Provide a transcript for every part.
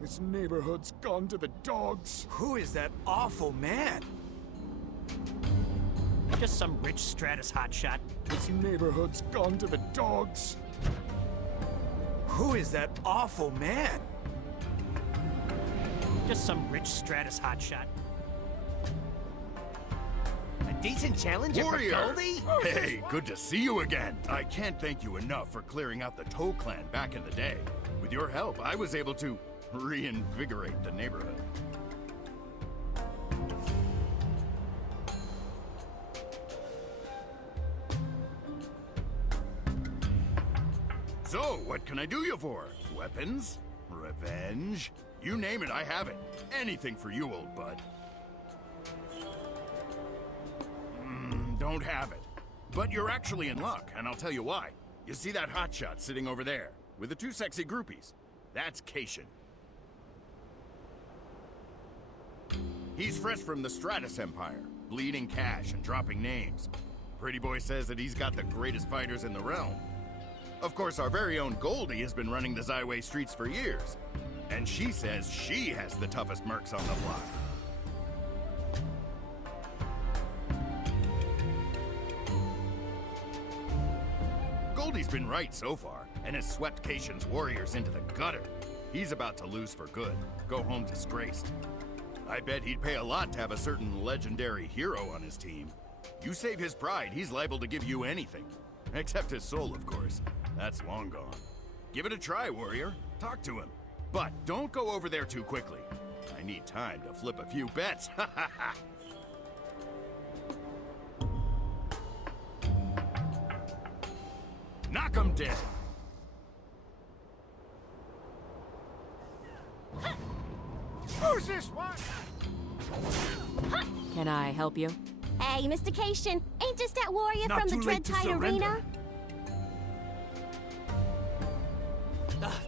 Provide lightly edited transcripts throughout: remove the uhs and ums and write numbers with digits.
This neighborhood's gone to the dogs. Who is that awful man? Just some rich Stratus hotshot. This neighborhood's gone to the dogs. Who is that awful man? Just some rich Stratus hotshot. A decent challenger Warrior! for Goldie? Hey, good to see you again. I can't thank you enough for clearing out the Toe Clan back in the day. With your help, I was able to reinvigorate the neighborhood. So, what can I do you for? Weapons? Revenge? You name it, I have it. Anything for you, old bud. Don't have it. But you're actually in luck, and I'll tell you why. You see that hotshot sitting over there, with the two sexy groupies? That's Cation. He's fresh from the Stratus Empire, bleeding cash and dropping names. Pretty Boy says that he's got the greatest fighters in the realm. Of course, our very own Goldie has been running the Zyway streets for years. And she says she has the toughest mercs on the block. Goldie's been right so far, and has swept Cation's warriors into the gutter. He's about to lose for good, go home disgraced. I bet he'd pay a lot to have a certain legendary hero on his team. You save his pride, he's liable to give you anything. Except his soul, of course. That's long gone. Give it a try, warrior. Talk to him. But don't go over there too quickly. I need time to flip a few bets. Ha ha ha! Knock him dead! Who's this one? Can I help you? Hey, Mr. Cation, ain't this that warrior Not from the too late to Dreadtide surrender. Arena?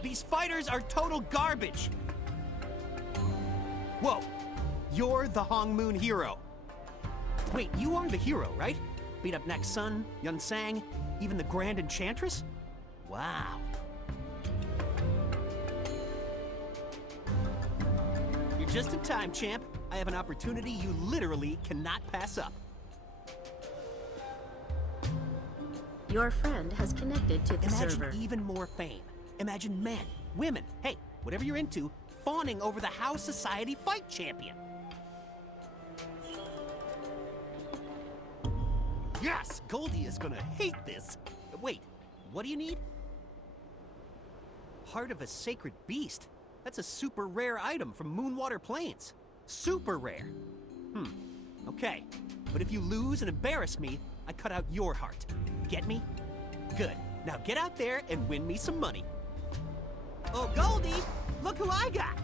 These fighters are total garbage. Whoa, you're the Hong Moon hero. Wait, you are the hero, right? Beat up Nak Sun, Yun Sang, even the Grand Enchantress? Wow. You're just in time, champ. I have an opportunity you literally cannot pass up. Your friend has connected to the Imagine server. even more fame. Imagine men, women, hey, whatever you're into, fawning over the How Society Fight Champion. Yes, Goldie is gonna hate this. Wait, what do you need? Heart of a Sacred Beast. That's a super rare item from Moonwater Plains. Super rare. Okay. But if you lose and embarrass me, I cut out your heart. Get me? Good. Now get out there and win me some money. Oh, Goldie, look who I got.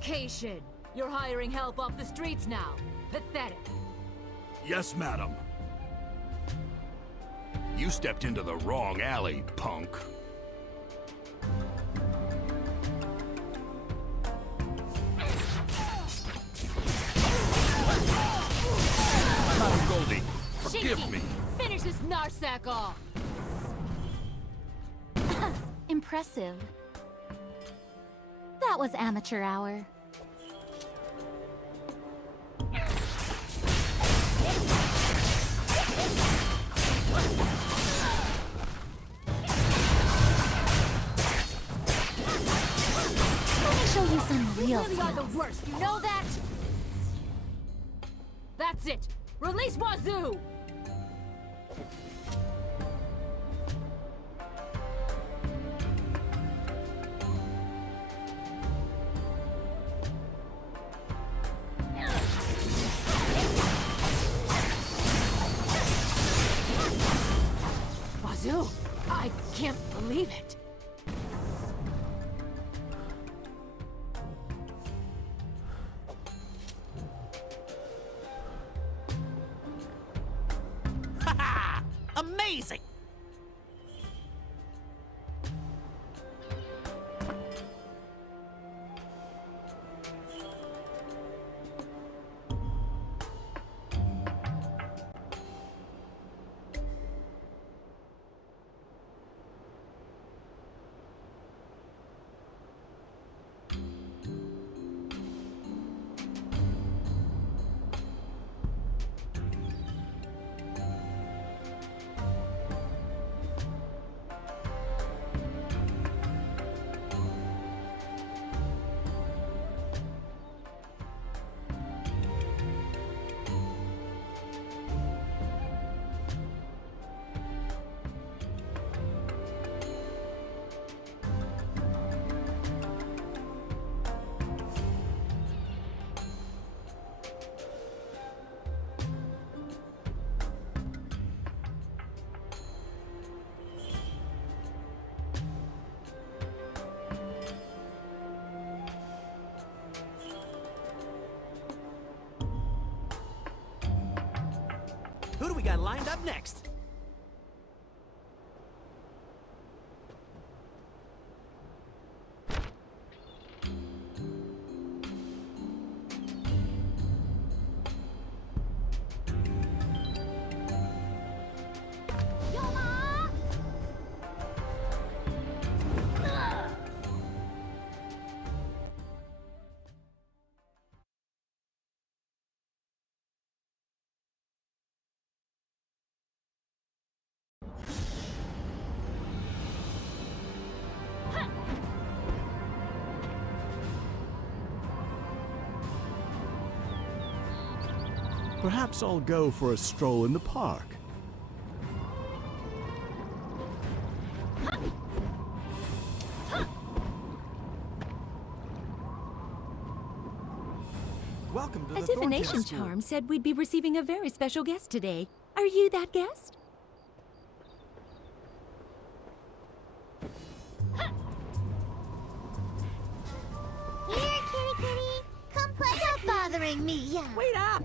Cation, you're hiring help off the streets now. Pathetic. Yes, madam. You stepped into the wrong alley, punk. Madam Goldie, forgive Shinky, me. finish this Narsac off. Impressive. That was amateur hour. Let me show you some You real really are the skills. worst, you know that? That's it. Release Wazoo! Wazoo! I can't believe it. Amazing! Who do we got lined up next? Perhaps I'll go for a stroll in the park. Welcome to A the divination Thornton School. charm said we'd be receiving a very special guest today. Are you that guest? Here, kitty kitty. Come play. Stop bothering me, yeah. Wait up!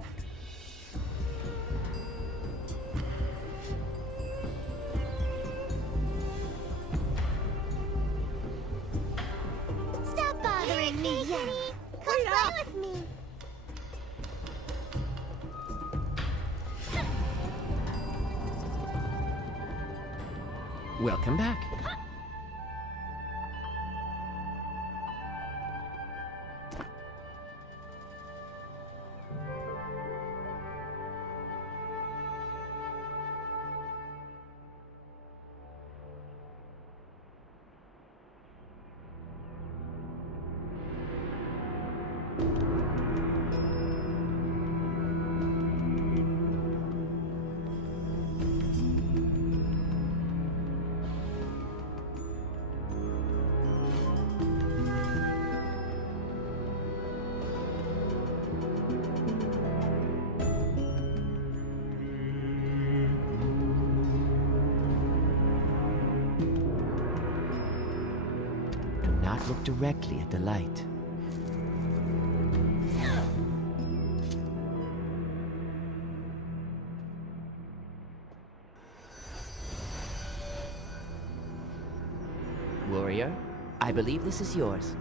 Stop bothering me, yeah. Come play with me. Welcome back. Do not look directly at the light. Warrior, I believe this is yours.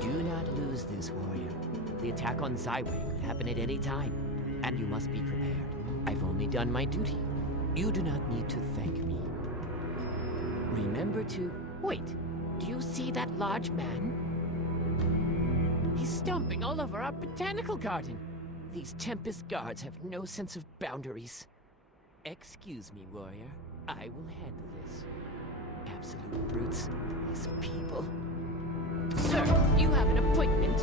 Do not lose this, warrior. The attack on Zyway could happen at any time, and you must be prepared. I've only done my duty. You do not need to thank me. Remember to... Wait, do you see that large man? He's stomping all over our botanical garden. These Tempest guards have no sense of boundaries. Excuse me, warrior. I will handle this. Absolute brutes. These people. Sir, you have an appointment.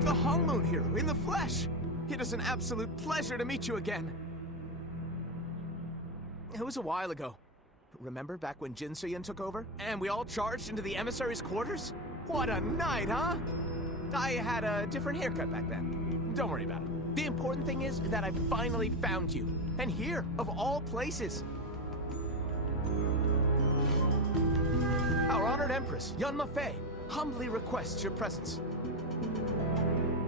The Hongmoon Hero in the flesh! It is an absolute pleasure to meet you again. It was a while ago. Remember back when Jin So-yun took over? And we all charged into the emissary's quarters? What a night, huh? I had a different haircut back then. Don't worry about it. The important thing is that I finally found you. And here, of all places. Our honored Empress, Yun Lefei, humbly requests your presence.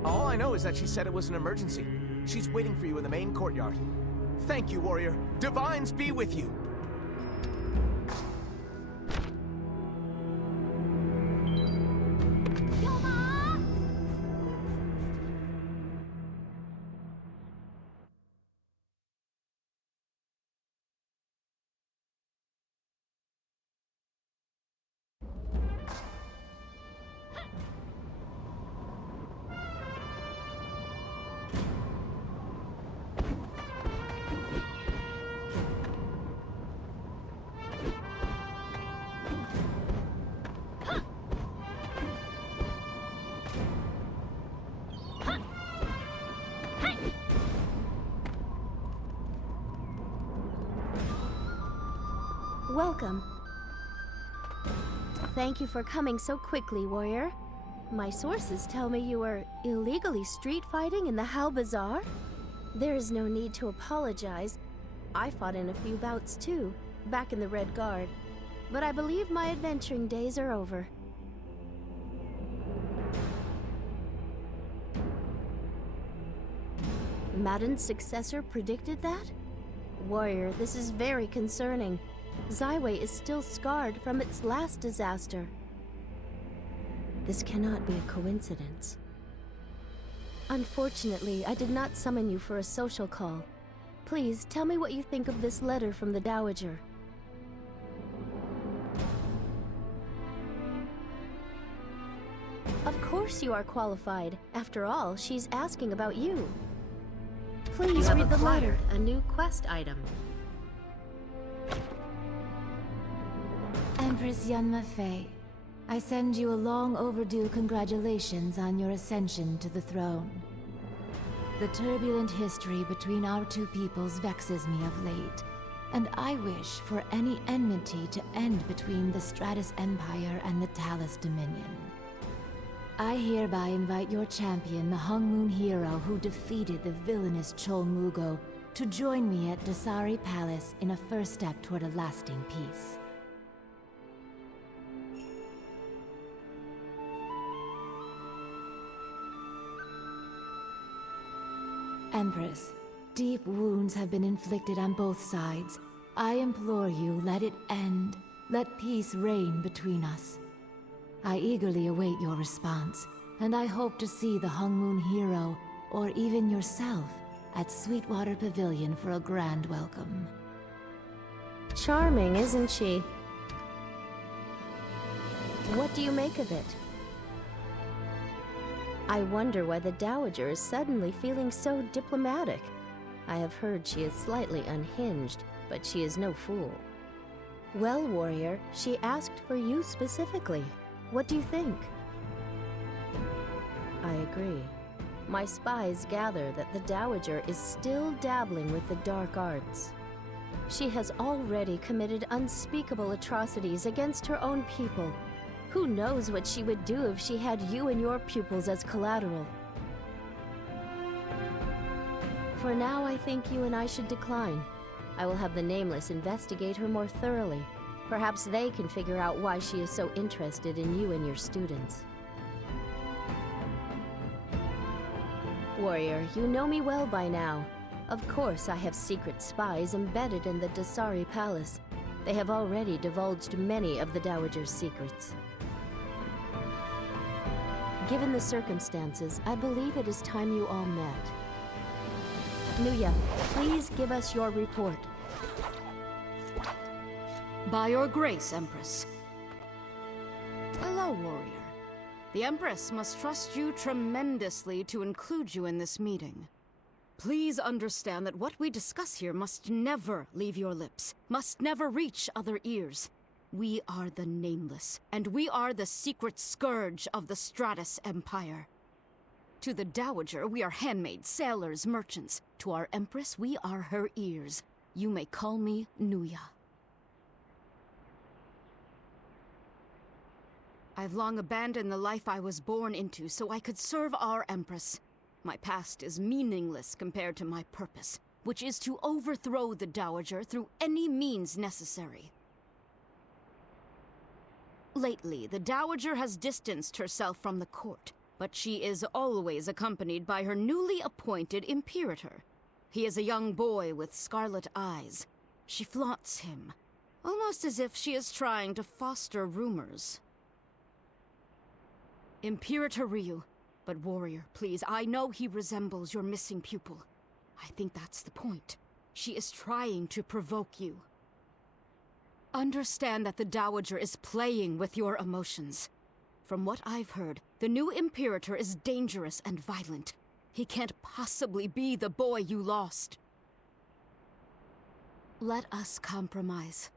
All I know is that she said it was an emergency. She's waiting for you in the main courtyard. Thank you, warrior. Divines be with you. Welcome. Thank you for coming so quickly, warrior. My sources tell me you were illegally street fighting in the Hal Bazaar. There is no need to apologize. I fought in a few bouts too, back in the Red Guard. But I believe my adventuring days are over. Madden's successor predicted that? Warrior, this is very concerning. Zyway is still scarred from its last disaster. This cannot be a coincidence. Unfortunately, I did not summon you for a social call. Please, tell me what you think of this letter from the Dowager. Of course you are qualified. After all, she's asking about you. Please read the letter. A new quest item. Empress Yanma Fei, I send you a long overdue congratulations on your ascension to the throne. The turbulent history between our two peoples vexes me of late, and I wish for any enmity to end between the Stratus Empire and the Talus Dominion. I hereby invite your champion, the Hungmoon hero who defeated the villainous Chol Mugo, to join me at Dasari Palace in a first step toward a lasting peace. Empress, deep wounds have been inflicted on both sides. I implore you, let it end. Let peace reign between us. I eagerly await your response, and I hope to see the Hungmoon hero, or even yourself, at Sweetwater Pavilion for a grand welcome. Charming, isn't she? What do you make of it? I wonder why the Dowager is suddenly feeling so diplomatic. I have heard she is slightly unhinged, but she is no fool. Well, warrior, she asked for you specifically. What do you think? I agree. My spies gather that the Dowager is still dabbling with the dark arts. She has already committed unspeakable atrocities against her own people. Who knows what she would do if she had you and your pupils as collateral? For now, I think you and I should decline. I will have the Nameless investigate her more thoroughly. Perhaps they can figure out why she is so interested in you and your students. Warrior, you know me well by now. Of course, I have secret spies embedded in the Dasari Palace. They have already divulged many of the Dowager's secrets. Given the circumstances, I believe it is time you all met. Nuya, please give us your report. By your grace, Empress. Hello, warrior. The Empress must trust you tremendously to include you in this meeting. Please understand that what we discuss here must never leave your lips, must never reach other ears. We are the Nameless, and we are the secret scourge of the Stratus Empire. To the Dowager, we are handmaids, sailors, merchants. To our Empress, we are her ears. You may call me Nuya. I've long abandoned the life I was born into so I could serve our Empress. My past is meaningless compared to my purpose, which is to overthrow the Dowager through any means necessary. Lately, the Dowager has distanced herself from the court, but she is always accompanied by her newly appointed Imperator. He is a young boy with scarlet eyes. She flaunts him, almost as if she is trying to foster rumors. Imperator Ryu, but warrior, please, I know he resembles your missing pupil. I think that's the point. She is trying to provoke you. Understand that the Dowager is playing with your emotions. From what I've heard, the new Imperator is dangerous and violent. He can't possibly be the boy you lost. Let us compromise.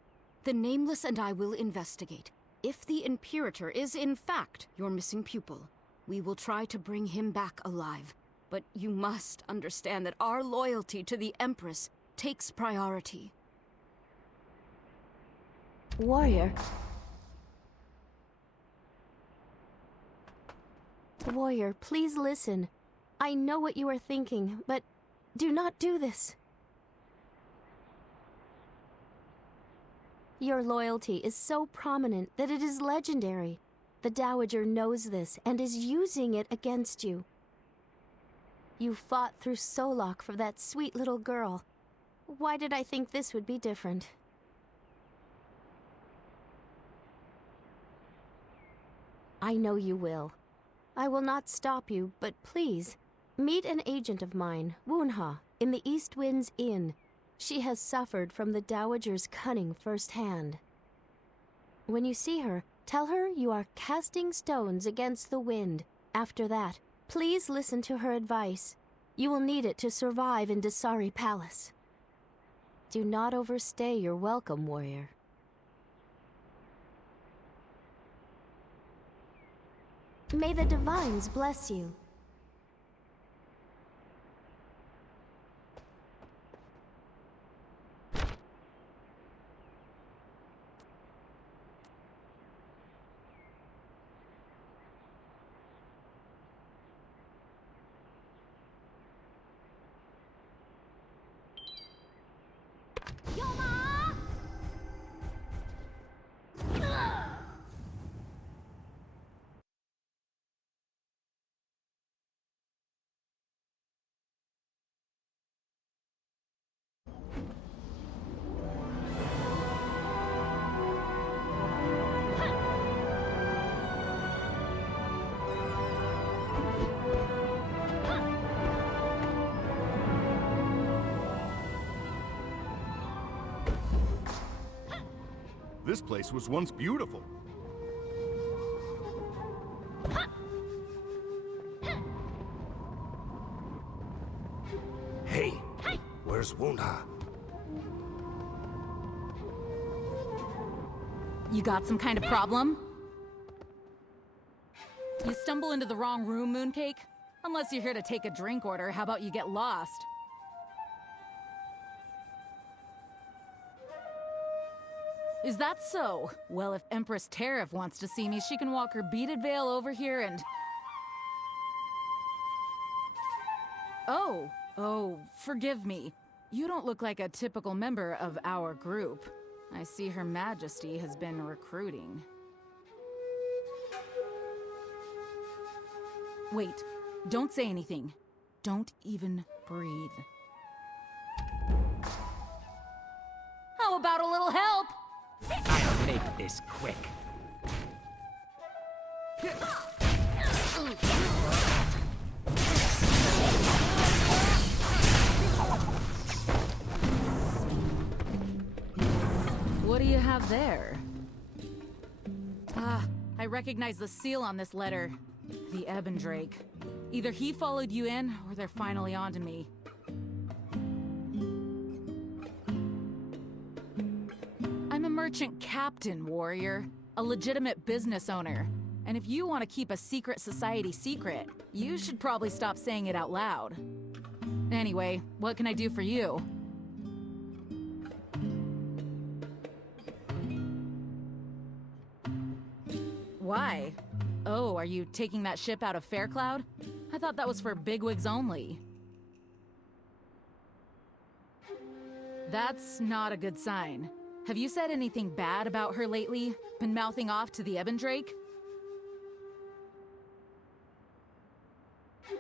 The Nameless and I will investigate. If the Imperator is in fact your missing pupil, we will try to bring him back alive. But you must understand that our loyalty to the Empress takes priority. Warrior. Warrior, please listen. I know what you are thinking, but do not do this. Your loyalty is so prominent that it is legendary. The Dowager knows this and is using it against you. You fought through Solok for that sweet little girl. Why did I think this would be different? I know you will. I will not stop you, but please, meet an agent of mine, Wunha, in the East Winds Inn. She has suffered from the Dowager's cunning firsthand. When you see her, tell her you are casting stones against the wind. After that, please listen to her advice. You will need it to survive in Dasari Palace. Do not overstay your welcome, warrior. May the Divines bless you. This place was once beautiful. Hey, where's Wunha? You got some kind of problem? You stumble into the wrong room, Mooncake? Unless you're here to take a drink order, how about you get lost? Is that so? Well, if Empress Tariff wants to see me, she can walk her beaded veil over here and... Oh, forgive me. You don't look like a typical member of our group. I see Her Majesty has been recruiting. Wait, don't say anything. Don't even breathe. How about a little help? I'll make this quick. What do you have there? Ah, I recognize the seal on this letter. The Ebendrake. Either he followed you in, or they're finally onto me. I'm a merchant captain, warrior. A legitimate business owner. And if you want to keep a secret society secret, you should probably stop saying it out loud. Anyway, what can I do for you? Why? Oh, are you taking that ship out of Faircloud? I thought that was for bigwigs only. That's not a good sign. Have you said anything bad about her lately? Been mouthing off to the Ebendrake?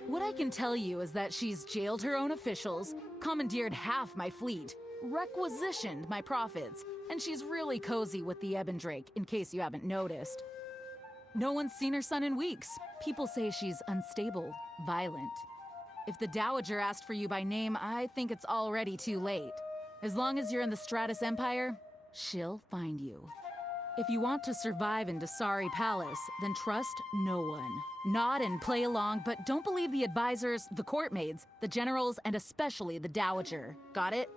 What I can tell you is that she's jailed her own officials, commandeered half my fleet, requisitioned my profits, and she's really cozy with the Ebendrake, in case you haven't noticed. No one's seen her son in weeks. People say she's unstable, violent. If the Dowager asked for you by name, I think it's already too late. As long as you're in the Stratus Empire, she'll find you. If you want to survive in Dasari Palace, then trust no one. Nod and play along, but don't believe the advisors, the court maids, the generals, and especially the Dowager. Got it?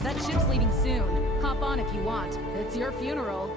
That ship's leaving soon. Hop on if you want. It's your funeral.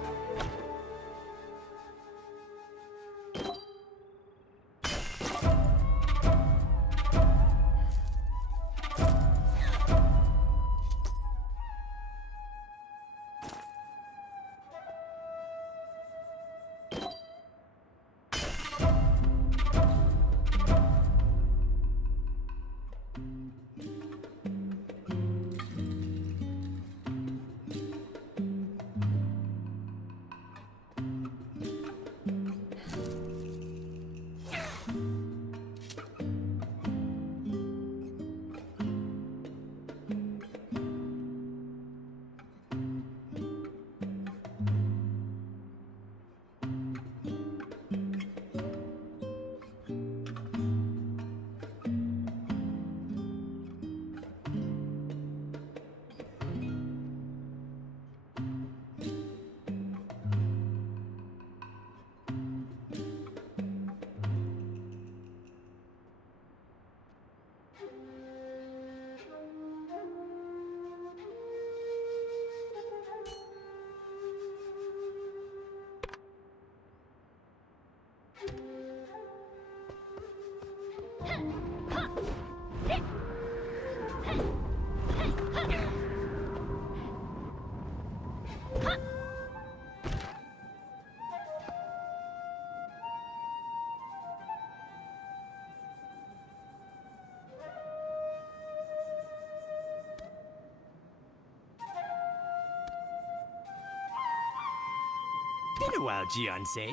been a while, Gianse.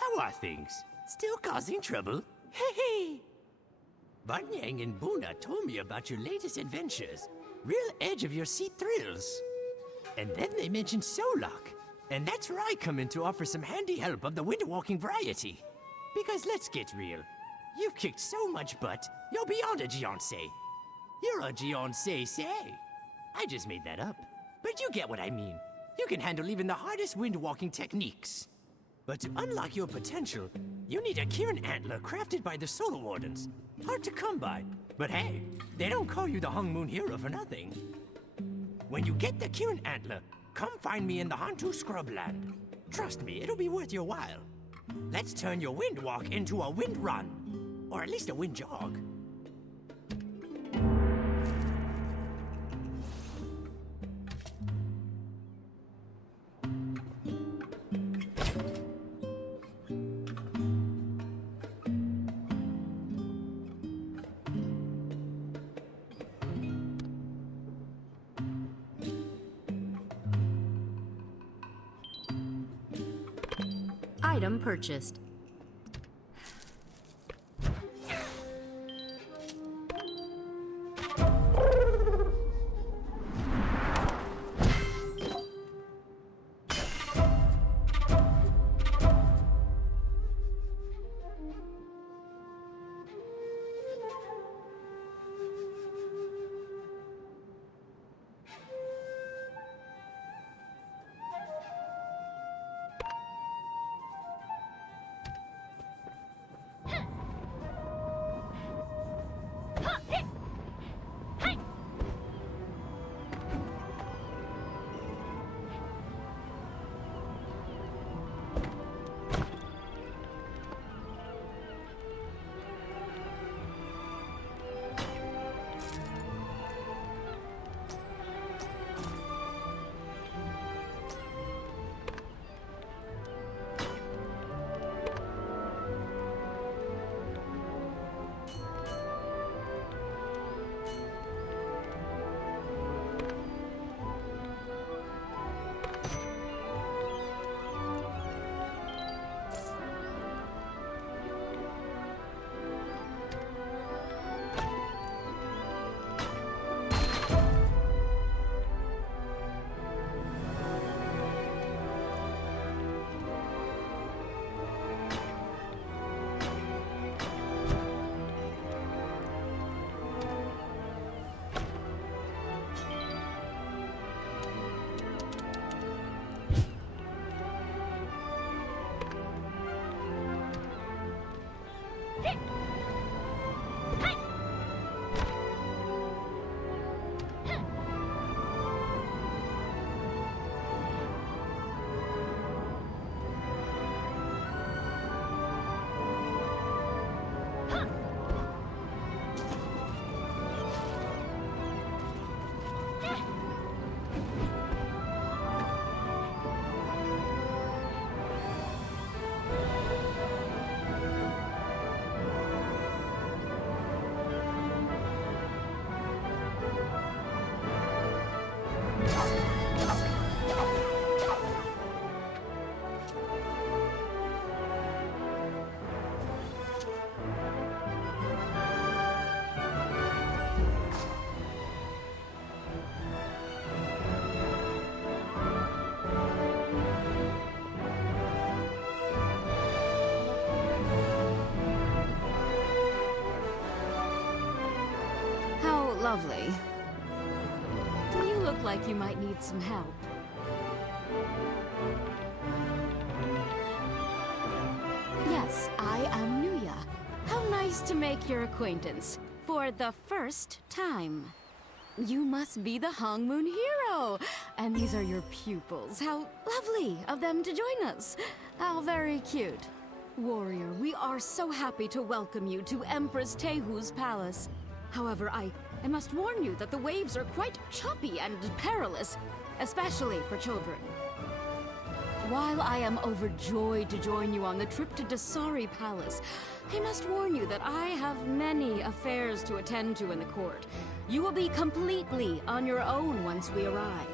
How are things? Still causing trouble? Hey! Barnyang and Buna told me about your latest adventures. Real edge-of-your-seat thrills. And then they mentioned Solok. And that's where I come in to offer some handy help of the winter-walking variety. Because let's get real. You've kicked so much butt, you're beyond a Gianse. You're a Gianse say. I just made that up. But you get what I mean. You can handle even the hardest wind-walking techniques. But to unlock your potential, you need a Kirin Antler crafted by the Solar Wardens. Hard to come by, but hey, they don't call you the Hung Moon Hero for nothing. When you get the Kirin Antler, come find me in the Hantu Scrubland. Trust me, it'll be worth your while. Let's turn your wind walk into a wind run. Or at least a wind jog. Item purchased. Lovely. You look like you might need some help. Yes, I am Nuya. How nice to make your acquaintance. For the first time. You must be the Hung Moon Hero. And these are your pupils. How lovely of them to join us. How very cute. Warrior, we are so happy to welcome you to Empress Tehu's palace. However, I must warn you that the waves are quite choppy and perilous, especially for children. While I am overjoyed to join you on the trip to Dasari Palace, I must warn you that I have many affairs to attend to in the court. You will be completely on your own once we arrive.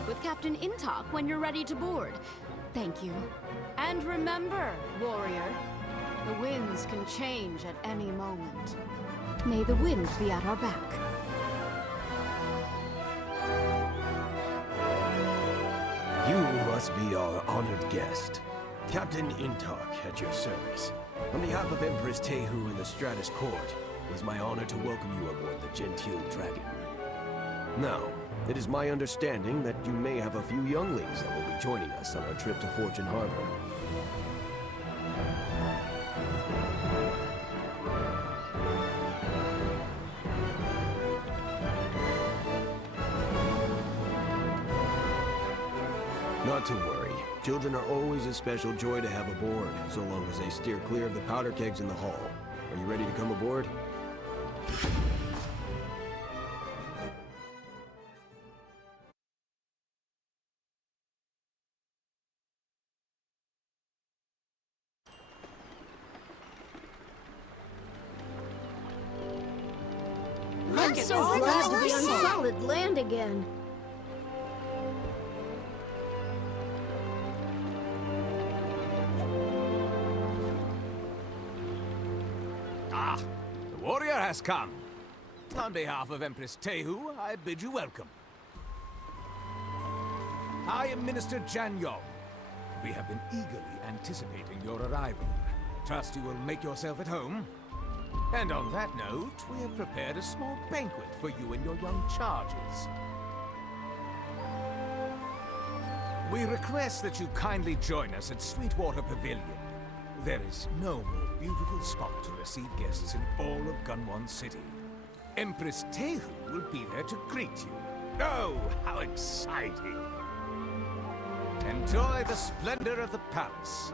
speak with Captain Intok when you're ready to board. Thank you. And remember, warrior, the winds can change at any moment. May the wind be at our back. You must be our honored guest. Captain Intok at your service. On behalf of Empress Tehu and the Stratus Court, it is my honor to welcome you aboard the Gentile Dragon. Now, it is my understanding that you may have a few younglings that will be joining us on our trip to Fortune Harbor. Not to worry. Children are always a special joy to have aboard, so long as they steer clear of the powder kegs in the hall. Are you ready to come aboard? I'm so glad to be on solid land again. Ah, the warrior has come. On behalf of Empress Tehu, I bid you welcome. I am Minister Jan Yong. We have been eagerly anticipating your arrival. Trust you will make yourself at home. And on that note, we have prepared a small banquet for you and your young charges. We request that you kindly join us at Sweetwater Pavilion. There is no more beautiful spot to receive guests in all of Gunwon City. Empress Tehu will be there to greet you. Oh, how exciting! Enjoy the splendor of the palace.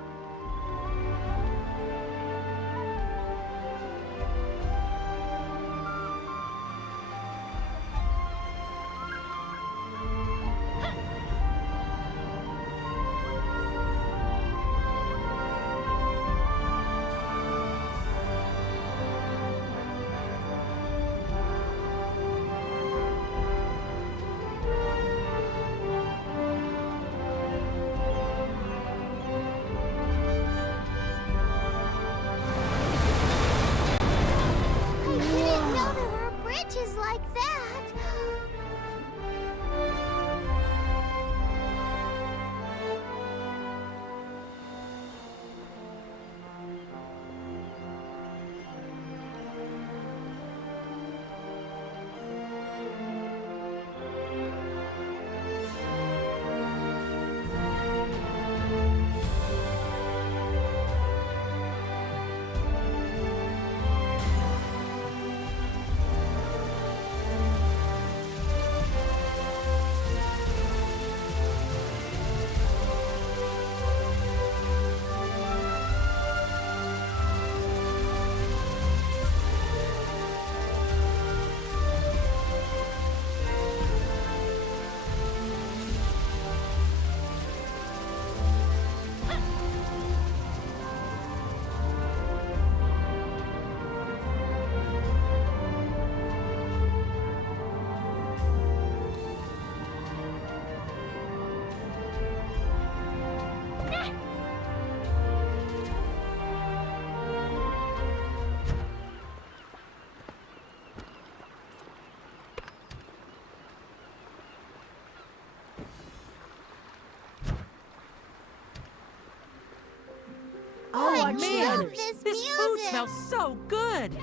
Oh, man! This food smells so good!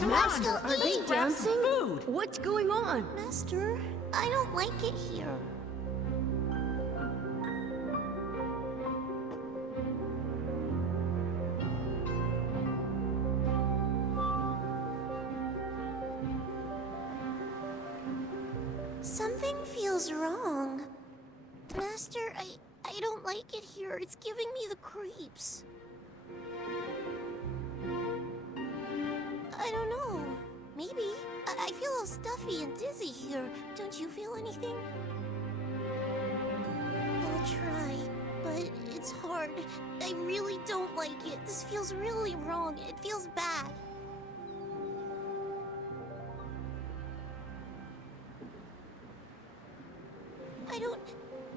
Master, are they dancing? What's going on? Master, I don't like it here. Something feels wrong. Master, I don't like it here. It's giving me the creeps. I don't know. Maybe. I feel all stuffy and dizzy here. Don't you feel anything? I'll try, but it's hard. I really don't like it. This feels really wrong. It feels bad.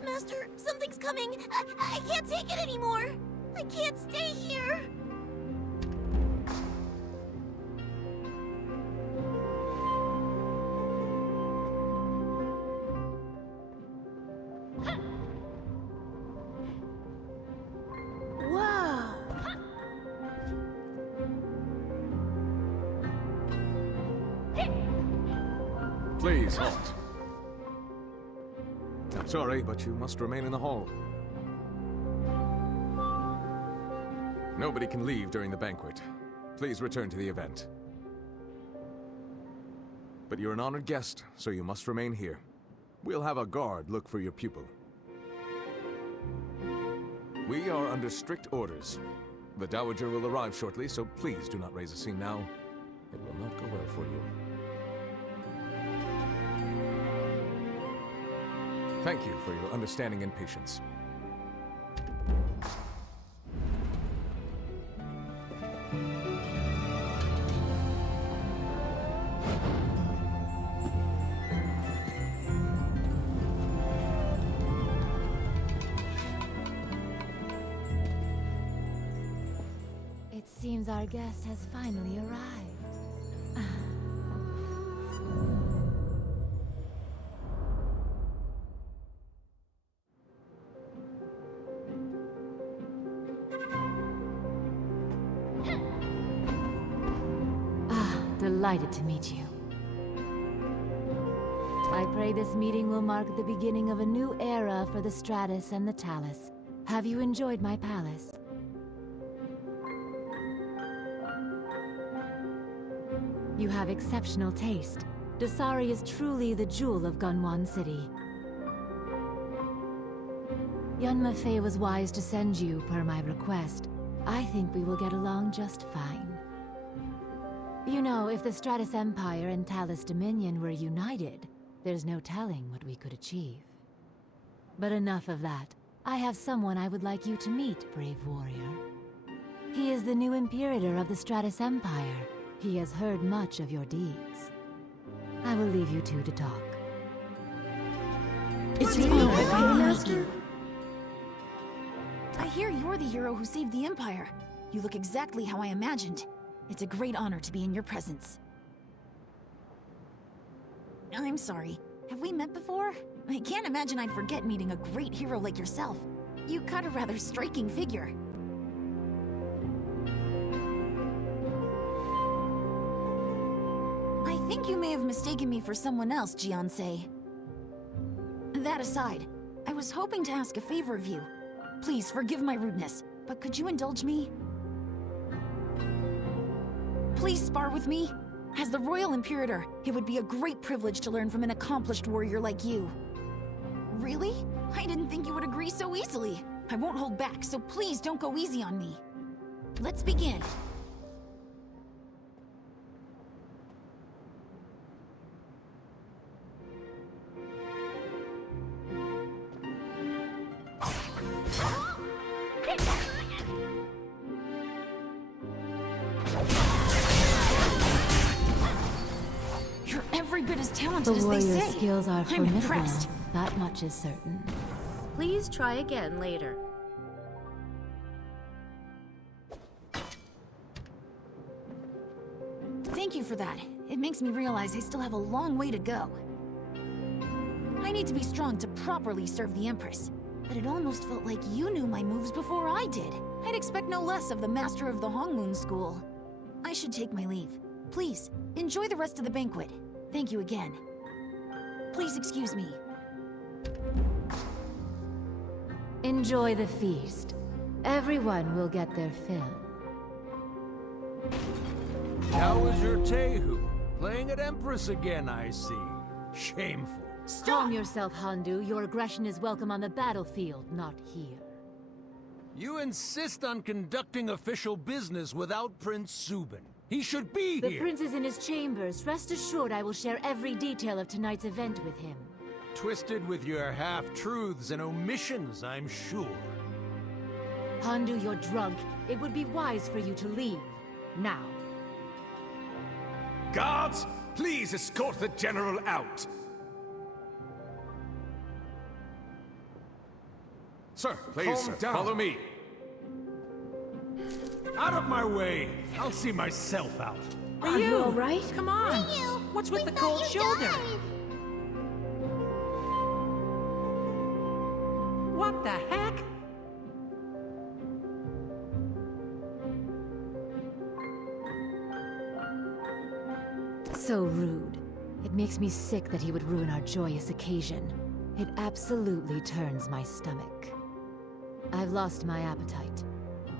Master, something's coming. I can't take it anymore. I can't stay here. Whoa! Please, halt. I'm sorry, but you must remain in the hall. Nobody can leave during the banquet. Please return to the event. But you're an honored guest, so you must remain here. We'll have a guard look for your pupil. We are under strict orders. The Dowager will arrive shortly, so please do not raise a scene now. It will not go well for you. Thank you for your understanding and patience. It seems our guest has finally arrived. Delighted to meet you. I pray this meeting will mark the beginning of a new era for the Stratus and the Talus. Have you enjoyed my palace? You have exceptional taste. Dasari is truly the jewel of Gunwan City. Yunma Fei was wise to send you per my request. I think we will get along just fine. You know, if the Stratus Empire and Talus Dominion were united, there's no telling what we could achieve. But enough of that. I have someone I would like you to meet, brave warrior. He is the new Imperator of the Stratus Empire. He has heard much of your deeds. I will leave you two to talk. It's me, Master. I hear you're the hero who saved the Empire. You look exactly how I imagined. It's a great honor to be in your presence. I'm sorry. Have we met before? I can't imagine I'd forget meeting a great hero like yourself. You cut a rather striking figure. I think you may have mistaken me for someone else, Jiansei. That aside, I was hoping to ask a favor of you. Please forgive my rudeness, but could you indulge me? Please spar with me. As the Royal Imperator, it would be a great privilege to learn from an accomplished warrior like you. Really? I didn't think you would agree so easily. I won't hold back, so please don't go easy on me. Let's begin. You're every bit as talented as they say. The warrior's skills are I'm formidable. impressed. That much is certain. Please try again later. Thank you for that. It makes me realize I still have a long way to go. I need to be strong to properly serve the Empress. But it almost felt like you knew my moves before I did. I'd expect no less of the master of the Hongmoon School. I should take my leave. Please, enjoy the rest of the banquet. Thank you again. Please excuse me. Enjoy the feast. Everyone will get their fill. How was your Tehu? Playing at Empress again, I see. Shameful. Calm yourself, Handu. Your aggression is welcome on the battlefield, not here. You insist on conducting official business without Prince Subin. He should be here. The prince is in his chambers. Rest assured I will share every detail of tonight's event with him. twisted with your half-truths and omissions, I'm sure. Hondu, you're drunk. It would be wise for you to leave. Now. Guards, please escort the General out. Sir, please, Calm down. follow me. Out of my way! I'll see myself out. Are you all right? Come on. What's with the cold shoulder? What the heck? So rude. It makes me sick that he would ruin our joyous occasion. It absolutely turns my stomach. I've lost my appetite.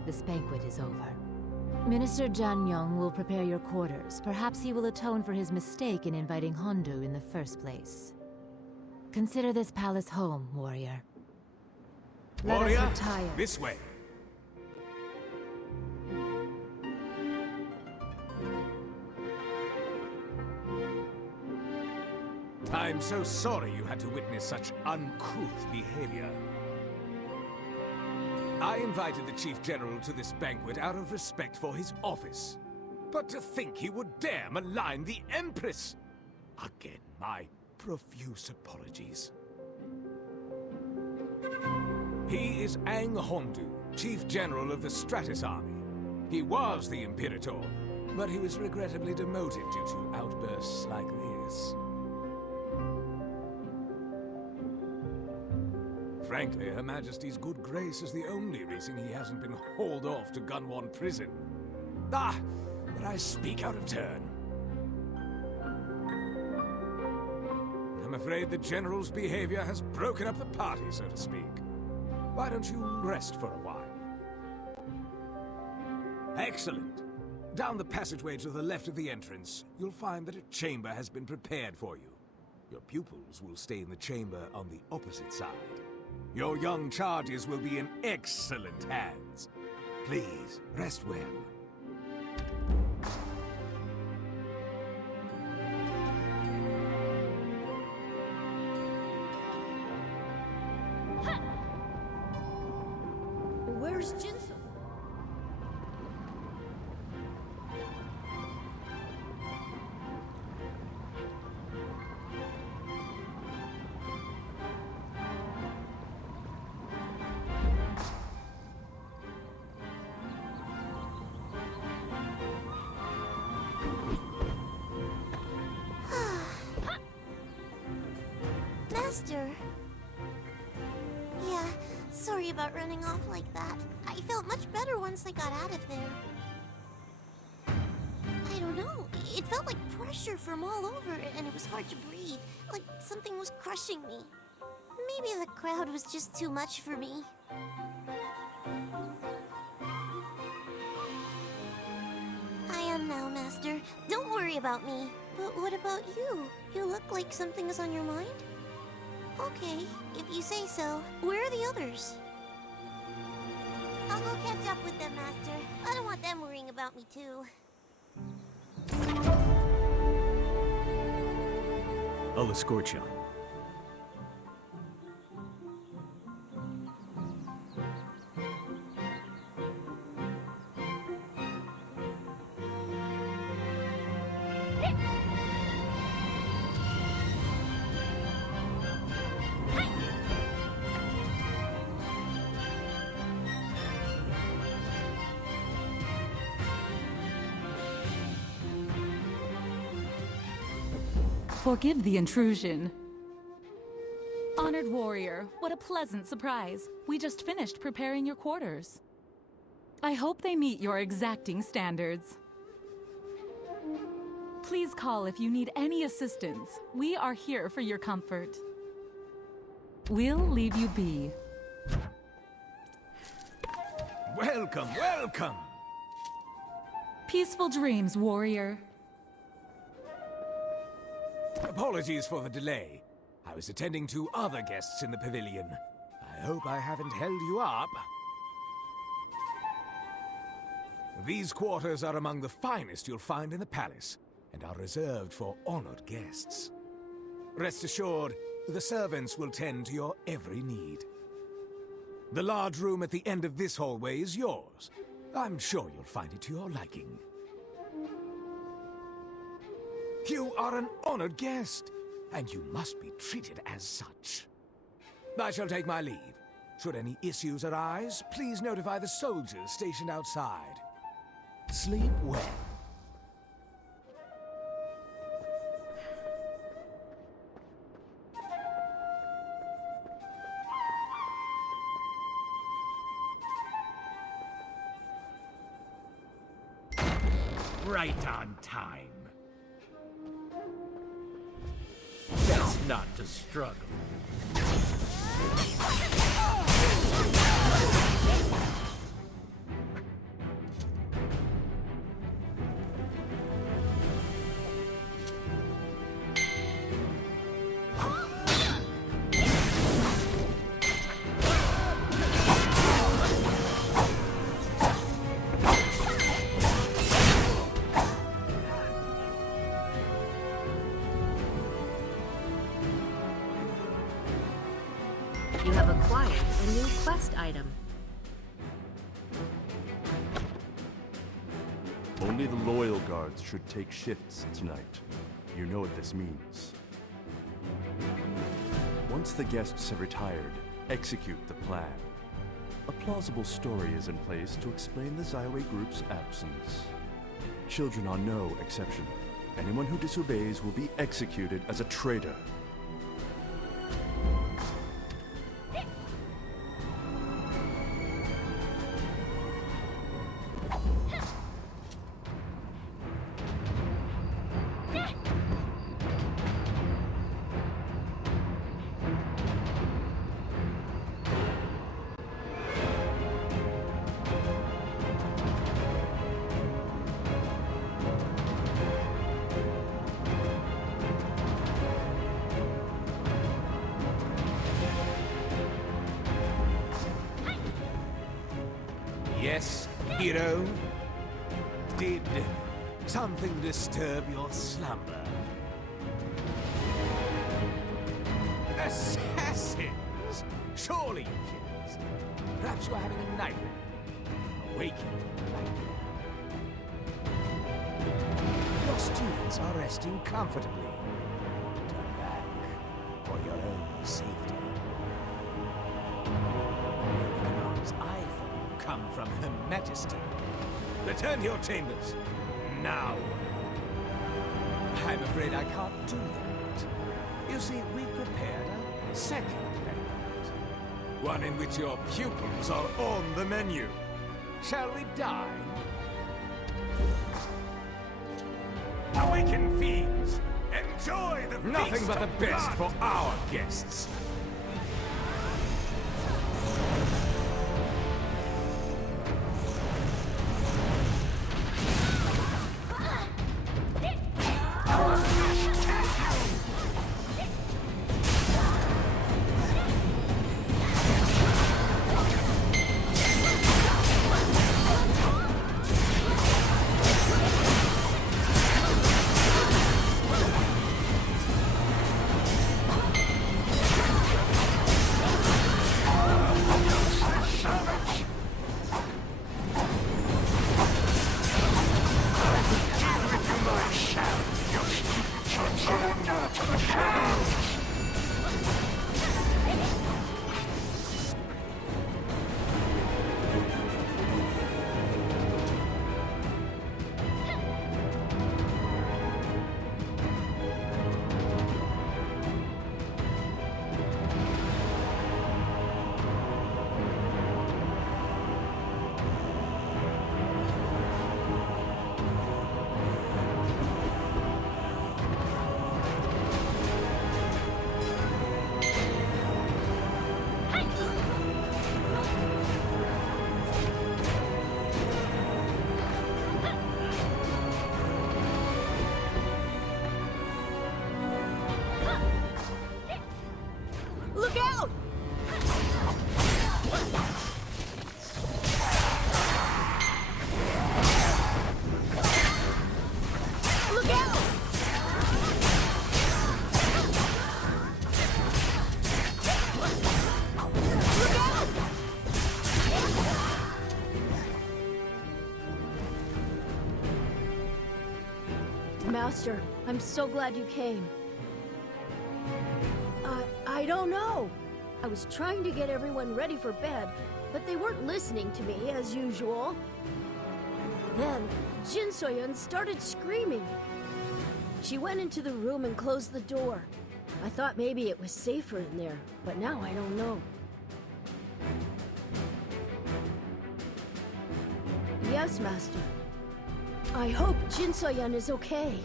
This banquet is over. Minister Jan Yong will prepare your quarters. Perhaps he will atone for his mistake in inviting Hondu in the first place. Consider this palace home, warrior. Let Warrior, us retire. this way. I'm so sorry you had to witness such uncouth behavior. I invited the Chief General to this banquet out of respect for his office. But to think he would dare malign the Empress! Again, my profuse apologies. He is Ang Hondu, Chief General of the Stratus Army. He was the Imperator, but he was regrettably demoted due to outbursts like this. Frankly, Her Majesty's good grace is the only reason he hasn't been hauled off to Gunwon Prison. Ah, but I speak out of turn. I'm afraid the General's behavior has broken up the party, so to speak. Why don't you rest for a while? Excellent. Down the passageway to the left of the entrance, you'll find that a chamber has been prepared for you. Your pupils will stay in the chamber on the opposite side. Your young charges will be in excellent hands. Please, rest well. Where's Jinso? Master. Yeah, sorry about running off like that. I felt much better once I got out of there. I don't know. It felt like pressure from all over, and it was hard to breathe. Like something was crushing me. Maybe the crowd was just too much for me. I am now, Master. Don't worry about me. But what about you? You look like something is on your mind? Okay, if you say so. Where are the others? I'll go catch up with them, Master. I don't want them worrying about me, too. I'll escort you. Forgive the intrusion. Honored warrior, what a pleasant surprise. We just finished preparing your quarters. I hope they meet your exacting standards. Please call if you need any assistance. We are here for your comfort. We'll leave you be. Welcome, welcome! Peaceful dreams, warrior. Apologies for the delay. I was attending to other guests in the pavilion. I hope I haven't held you up. These quarters are among the finest you'll find in the palace, and are reserved for honored guests. Rest assured, The servants will tend to your every need. The large room at the end of this hallway is yours. I'm sure you'll find it to your liking. You are an honored guest, and you must be treated as such. I shall take my leave. Should any issues arise, please notify the soldiers stationed outside. Sleep well. Right on time. Best not to struggle. You have acquired a new quest item. Only the loyal guards should take shifts tonight. You know what this means. Once the guests have retired, execute the plan. A plausible story is in place to explain the Zyway group's absence. Children are no exception. Anyone who disobeys will be executed as a traitor. Yes, hero? Did something disturb your slumber? Assassins! Surely you kids. Perhaps you're having a nightmare. A waking nightmare. Your students are resting comfortably. Turn back for your own safety. The commands I follow come from Her Majesty. Return to your chambers, now. I'm afraid I can't do that. You see, we prepared a second banquet. One in which your pupils are on the menu. Shall we dine? Awaken, fiends! Enjoy the Nothing feast but the of best blood. for our guests. Master. I'm so glad you came. I don't know. I was trying to get everyone ready for bed, but they weren't listening to me, as usual. Then, Jin So-yeon started screaming. She went into the room and closed the door. I thought maybe it was safer in there, but now I don't know. Yes, Master. I hope Jin So-yeon is okay.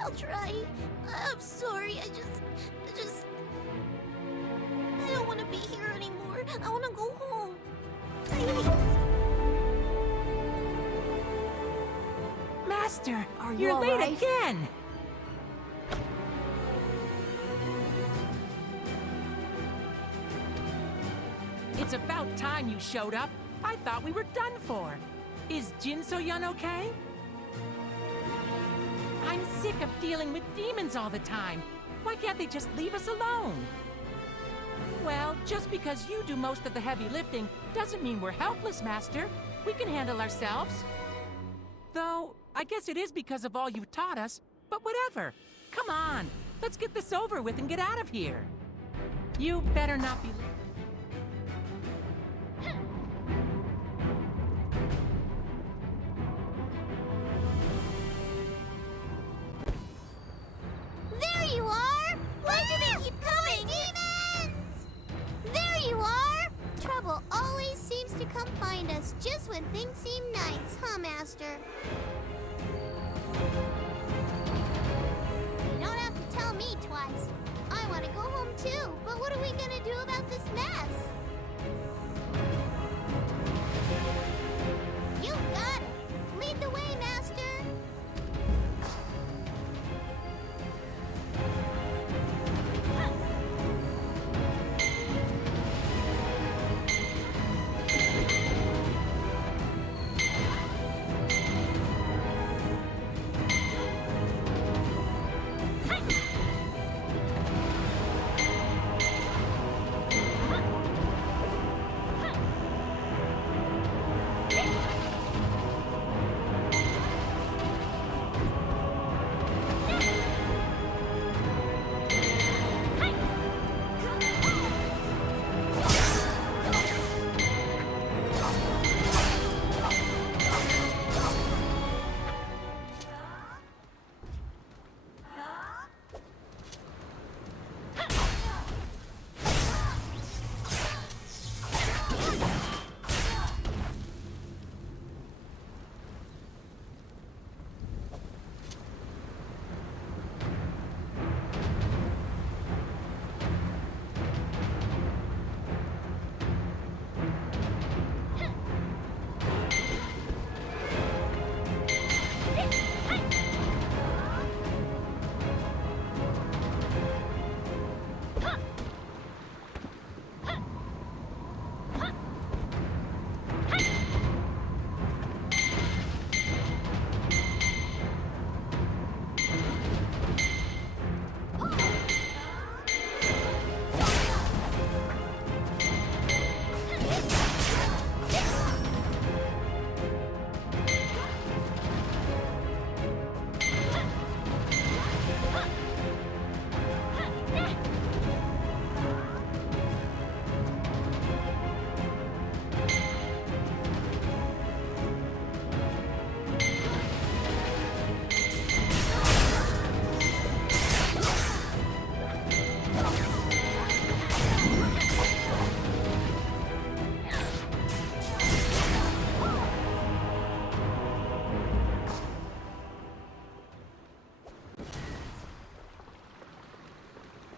I'll try. I'm sorry, I don't want to be here anymore. I want to go home. Master, Are you you're all late right? again! It's about time you showed up. I thought we were done for. Is Jin So-yeon okay? I'm sick of dealing with demons all the time. Why can't they just leave us alone? Well, just because you do most of the heavy lifting doesn't mean we're helpless, Master. We can handle ourselves. Though, I guess it is because of all you've taught us, but whatever. Come on, let's get this over with and get out of here. You better not be... There you are! Why do they keep coming? Demons! There you are! Trouble always seems to come find us just when things seem nice, huh, Master? You don't have to tell me twice. I want to go home too, but what are we gonna do about this mess? You got it! Lead the way, Master!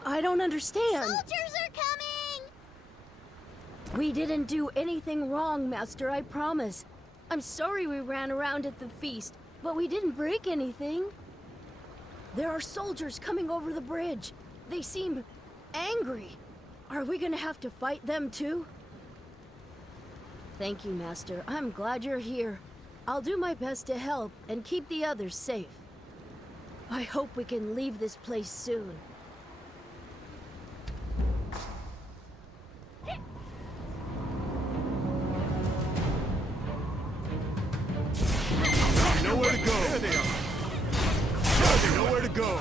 I don't understand. Soldiers are coming! We didn't do anything wrong, Master, I promise. I'm sorry we ran around at the feast, but we didn't break anything. There are soldiers coming over the bridge. They seem angry. Are we gonna have to fight them too? Thank you, Master. I'm glad you're here. I'll do my best to help and keep the others safe. I hope we can leave this place soon. Nowhere to go. There they are. There's nowhere to go.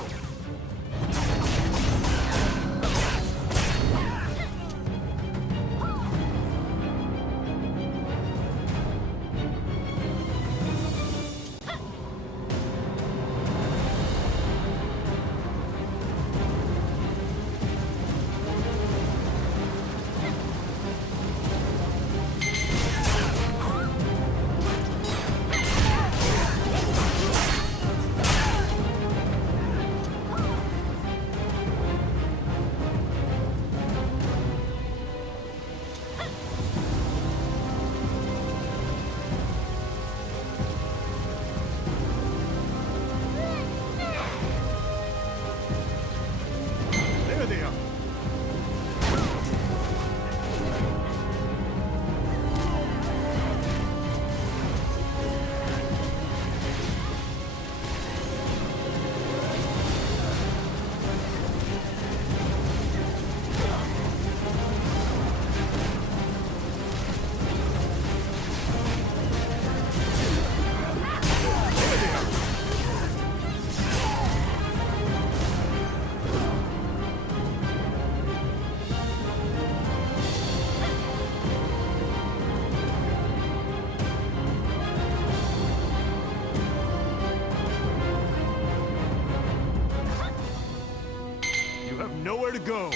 Nowhere to go.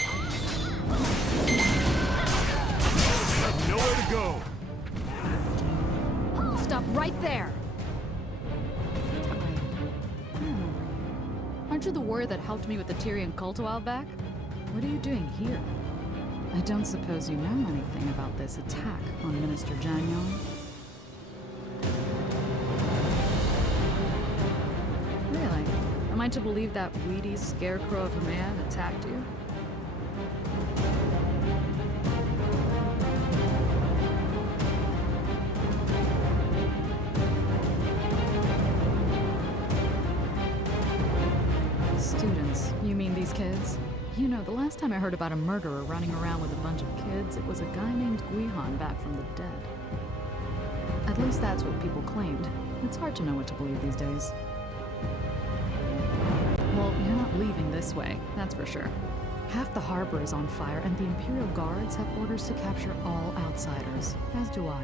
Nowhere to go. Stop right there. Aren't you the warrior that helped me with the Tyrian cult a while back? What are you doing here? I don't suppose you know anything about this attack on Minister Janyon? Really? Am I to believe that weedy scarecrow of a man attacked you? Students, you mean these kids? You know, the last time I heard about a murderer running around with a bunch of kids, it was a guy named Guihan back from the dead. At least that's what people claimed. It's hard to know what to believe these days. Well, you're not leaving this way, that's for sure. Half the harbor is on fire, and the Imperial Guards have orders to capture all outsiders, as do I.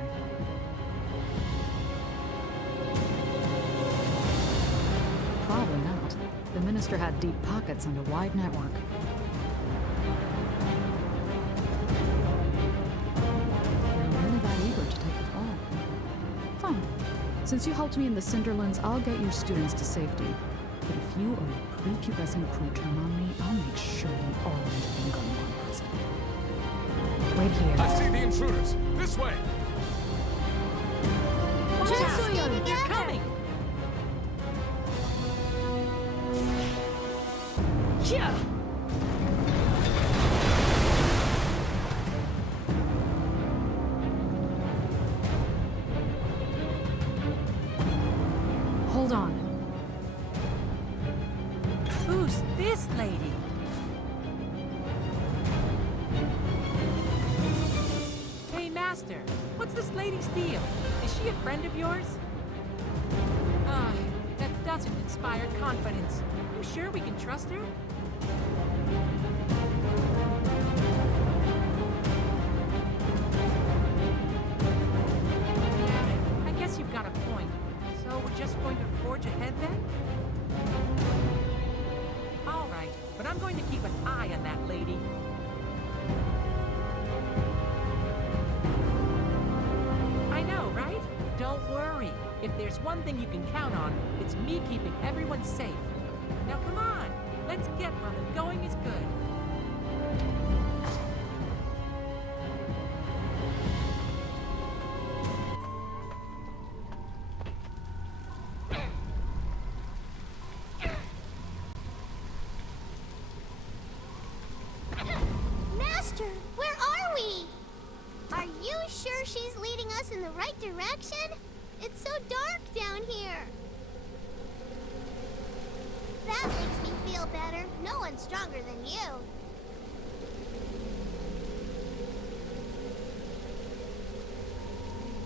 Probably not. The Minister had deep pockets and a wide network. You're really that eager to take the fall. Fine. Since you helped me in the Cinderlands, I'll get your students to safety. But if you or your prepubescent crew turn on me, I'll make sure you all end up in Gunwan prison. Wait here. I see the intruders! This way! Watch out! Stay They're together! coming! Yeah. Hold on. Who's this lady? Hey, Master, what's this lady's deal? Is she a friend of yours? That doesn't inspire confidence. You sure we can trust her? Yeah, I guess you've got a point. So we're just going to forge ahead then? All right, but I'm going to keep an eye on that lady. I know, right? Don't worry. If there's one thing you can count on, it's me keeping everyone safe. Now come on, let's get while the going is good. us in the right direction? It's so dark down here. That makes me feel better. No one's stronger than you.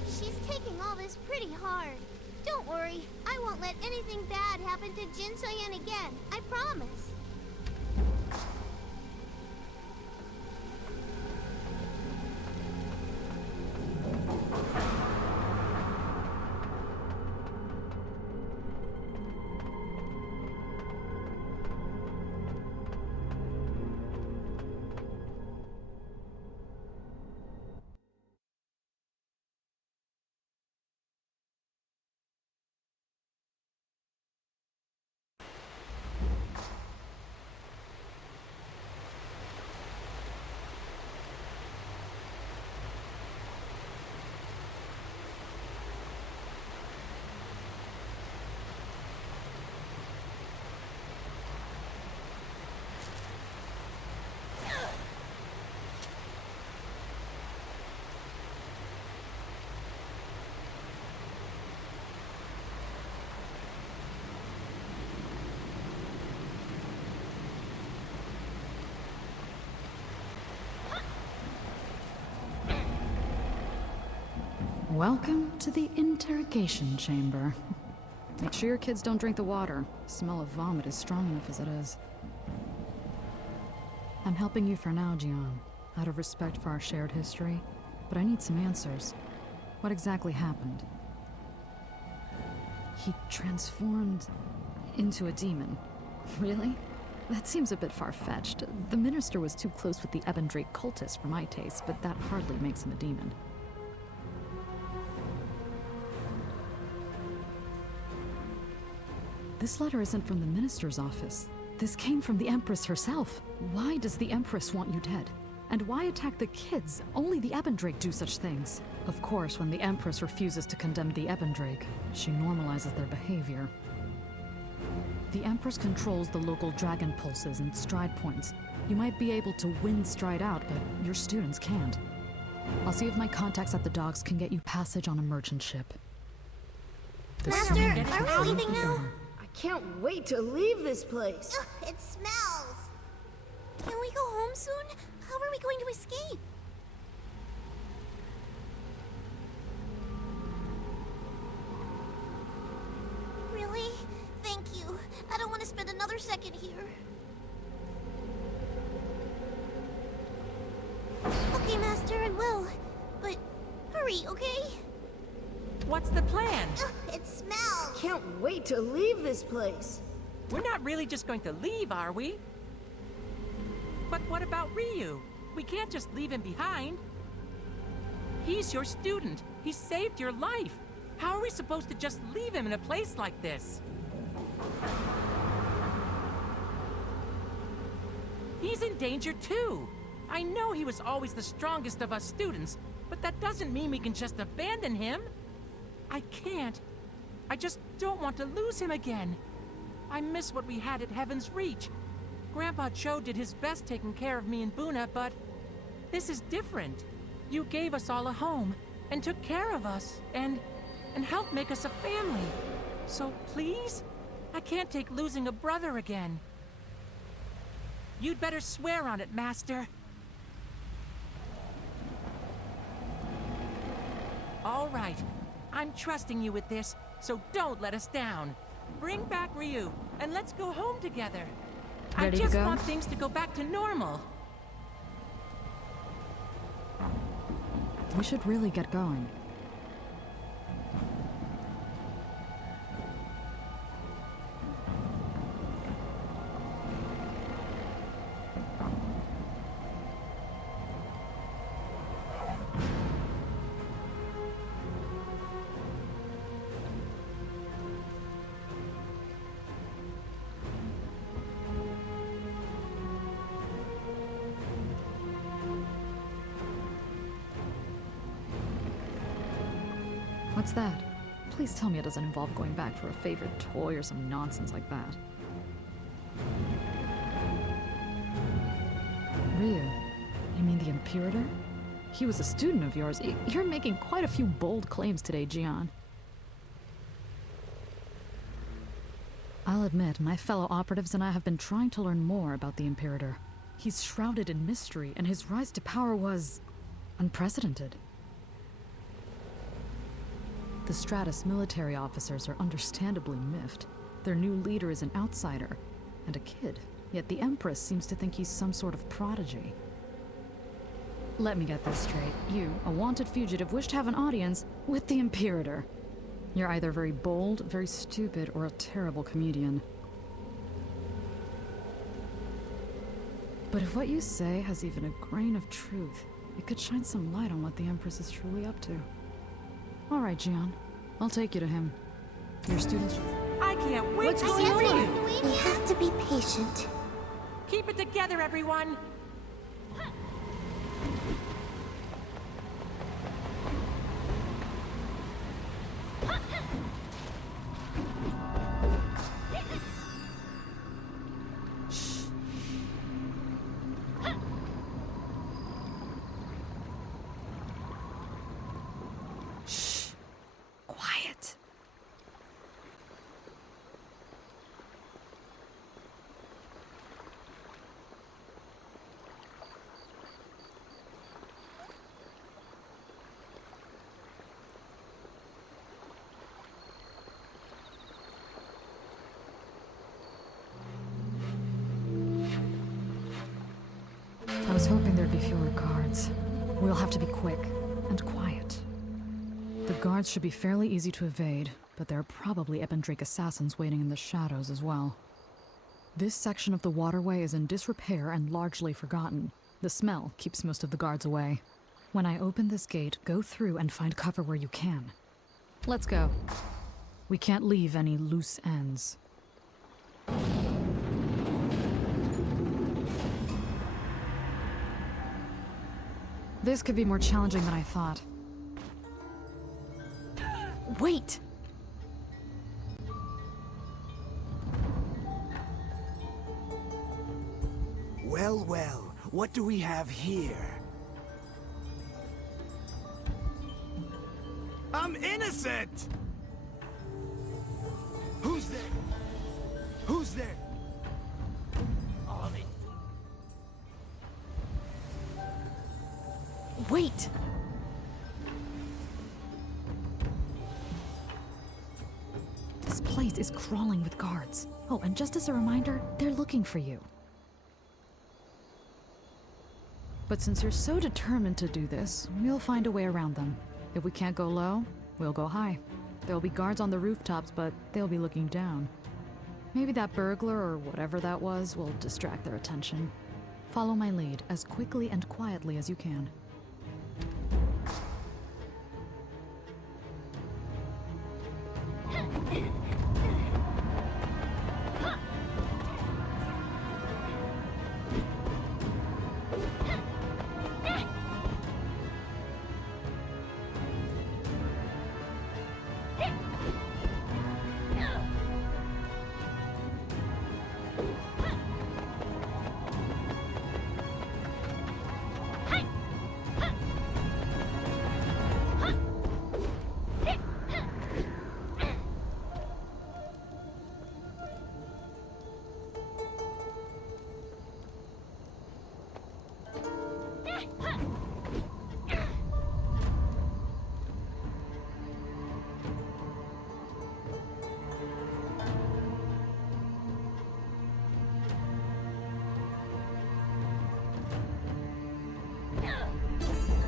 She's taking all this pretty hard. Don't worry, I won't let anything bad happen to Jin So-yeon again. I promise. Welcome to the interrogation chamber. Make sure your kids don't drink the water. The smell of vomit is strong enough as it is. I'm helping you for now, Jian, out of respect for our shared history, but I need some answers. What exactly happened? He transformed into a demon. Really? That seems a bit far-fetched. The minister was too close with the Ebon Drake cultist for my taste, but that hardly makes him a demon. This letter isn't from the minister's office. This came from the Empress herself. Why does the Empress want you dead? And why attack the kids? Only the Ebon Drake do such things. Of course, when the Empress refuses to condemn the Ebon Drake, she normalizes their behavior. The Empress controls the local dragon pulses and stride points. You might be able to win Stride out, but your students can't. I'll see if my contacts at the docks can get you passage on a merchant ship. Master, are we leaving now? I can't wait to leave this place. Ugh, it smells. Can we go home soon? How are we going to escape? Really? Thank you. I don't want to spend another second here. Okay, Master, I will. But hurry, okay? What's the plan? Ugh, it smells. Can't wait to leave this place. We're not really just going to leave, are we? But what about Ryu? We can't just leave him behind. He's your student. He saved your life. How are we supposed to just leave him in a place like this? He's in danger too. I know he was always the strongest of us students, but that doesn't mean we can just abandon him. I can't. I just don't want to lose him again. I miss what we had at Heaven's Reach. Grandpa Cho did his best taking care of me and Buna, but this is different. You gave us all a home, and took care of us, and helped make us a family. So please, I can't take losing a brother again. You'd better swear on it, Master. All right. I'm trusting you with this, so don't let us down. Bring back Ryu, and let's go home together. Ready I just to go? want things to go back to normal. We should really get going. What's that? Please tell me it doesn't involve going back for a favorite toy or some nonsense like that. Ryu, you mean the Imperator? he was a student of yours. You're making quite a few bold claims today, Jian. I'll admit, my fellow operatives and I have been trying to learn more about the Imperator. He's shrouded in mystery, and his rise to power was unprecedented. The Stratus military officers are understandably miffed. Their new leader is an outsider and a kid, yet the Empress seems to think he's some sort of prodigy. Let me get this straight. You, a wanted fugitive, wish to have an audience with the Imperator. You're either very bold, very stupid, or a terrible comedian. But if what you say has even a grain of truth, it could shine some light on what the Empress is truly up to. All right, Jian. I'll take you to him. Your students... I can't wait to see you! We have to be patient. Keep it together, everyone! Quiet. I was hoping there'd be fewer guards. We'll have to be quick and quiet. The guards should be fairly easy to evade, but there are probably Ebendrake assassins waiting in the shadows as well. This section of the waterway is in disrepair and largely forgotten. The smell keeps most of the guards away. When I open this gate, go through and find cover where you can. Let's go. We can't leave any loose ends. This could be more challenging than I thought. Wait! Well, well, what do we have here? I'm innocent! Who's there? Who's there? Ollie. Wait! This place is crawling with guards. Oh, and just as a reminder, they're looking for you. But since you're so determined to do this, we'll find a way around them. If we can't go low, we'll go high. There'll be guards on the rooftops, but they'll be looking down. Maybe that burglar or whatever that was will distract their attention. Follow my lead as quickly and quietly as you can.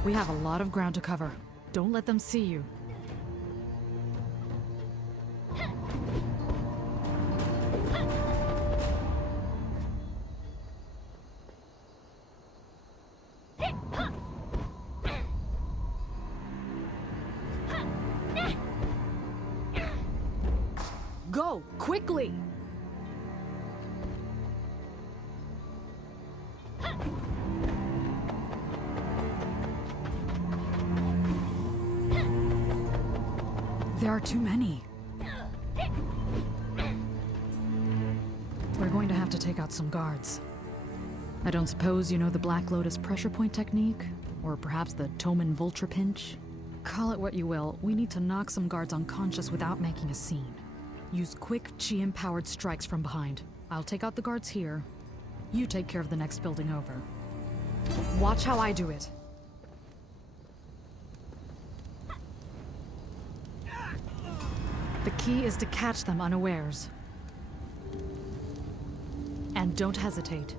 We have a lot of ground to cover. Don't let them see you. Go, quickly! There are too many. We're going to have to take out some guards. I don't suppose you know the Black Lotus pressure point technique? Or perhaps the Toman Vulture Pinch? Call it what you will, we need to knock some guards unconscious without making a scene. Use quick, chi-empowered strikes from behind. I'll take out the guards here. You take care of the next building over. Watch how I do it. The key is to catch them unawares. And don't hesitate.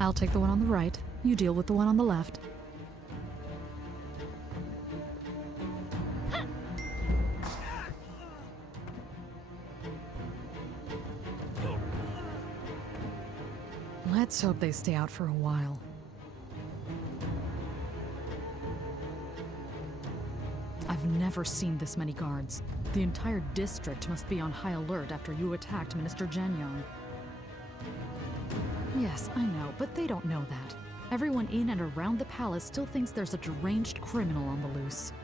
I'll take the one on the right. You deal with the one on the left. Let's hope they stay out for a while. I've never seen this many guards. The entire district must be on high alert after you attacked Minister Jianyang. Yes, I know, but they don't know that. Everyone in and around the palace still thinks there's a deranged criminal on the loose.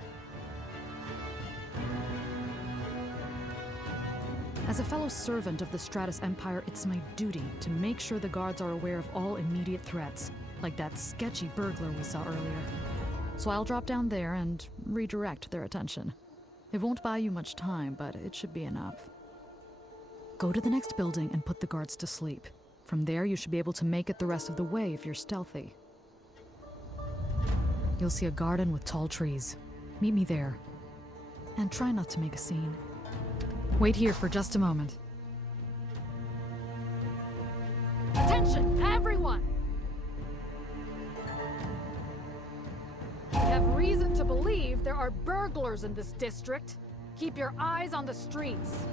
As a fellow servant of the Stratus Empire, it's my duty to make sure the guards are aware of all immediate threats, like that sketchy burglar we saw earlier. So I'll drop down there and redirect their attention. It won't buy you much time, but it should be enough. Go to the next building and put the guards to sleep. From there, you should be able to make it the rest of the way if you're stealthy. You'll see a garden with tall trees. Meet me there. And try not to make a scene. Wait here for just a moment. Attention, everyone! We have reason to believe there are burglars in this district. Keep your eyes on the streets.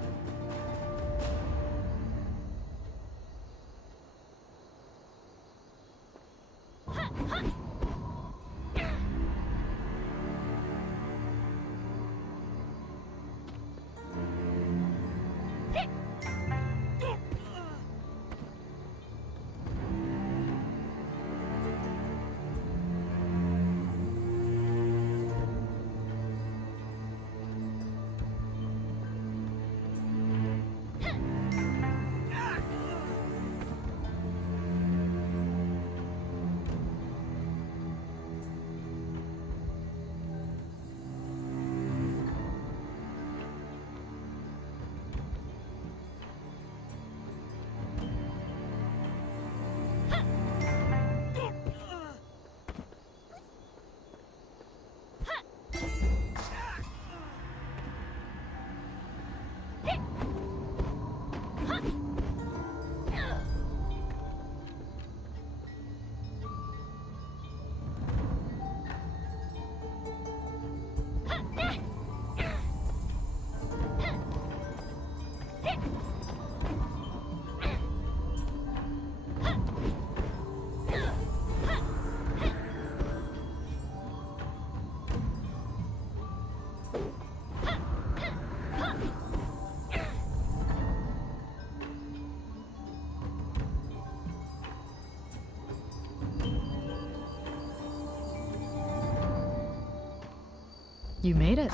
You made it.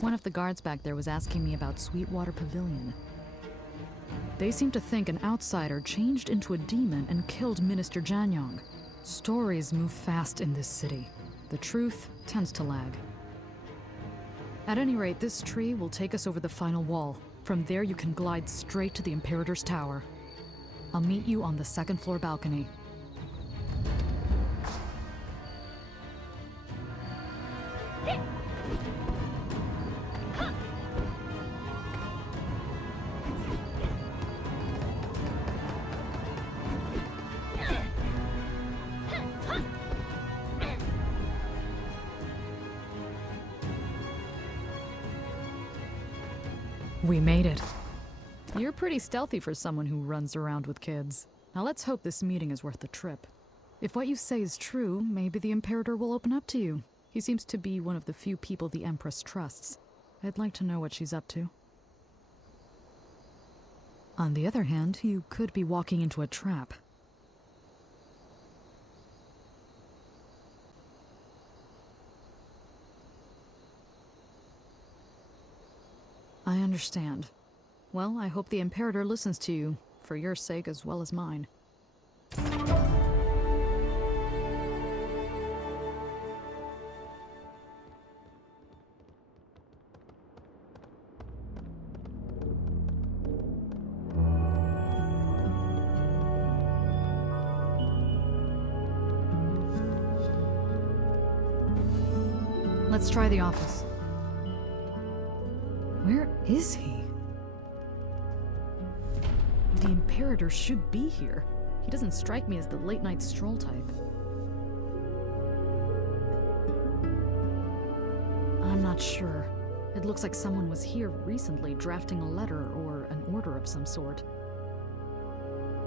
One of the guards back there was asking me about Sweetwater Pavilion. They seem to think an outsider changed into a demon and killed Minister Jianyang. Stories move fast in this city. The truth tends to lag. At any rate, this tree will take us over the final wall. From there you can glide straight to the Imperator's Tower. I'll meet you on the second floor balcony. We made it. You're pretty stealthy for someone who runs around with kids. Now let's hope this meeting is worth the trip. If what you say is true, maybe the Imperator will open up to you. He seems to be one of the few people the Empress trusts. I'd like to know what she's up to. On the other hand, you could be walking into a trap. I understand. Well, I hope the Imperator listens to you, for your sake as well as mine. Let's try the office. Where is he? The Imperator should be here. He doesn't strike me as the late-night stroll type. I'm not sure. It looks like someone was here recently drafting a letter or an order of some sort.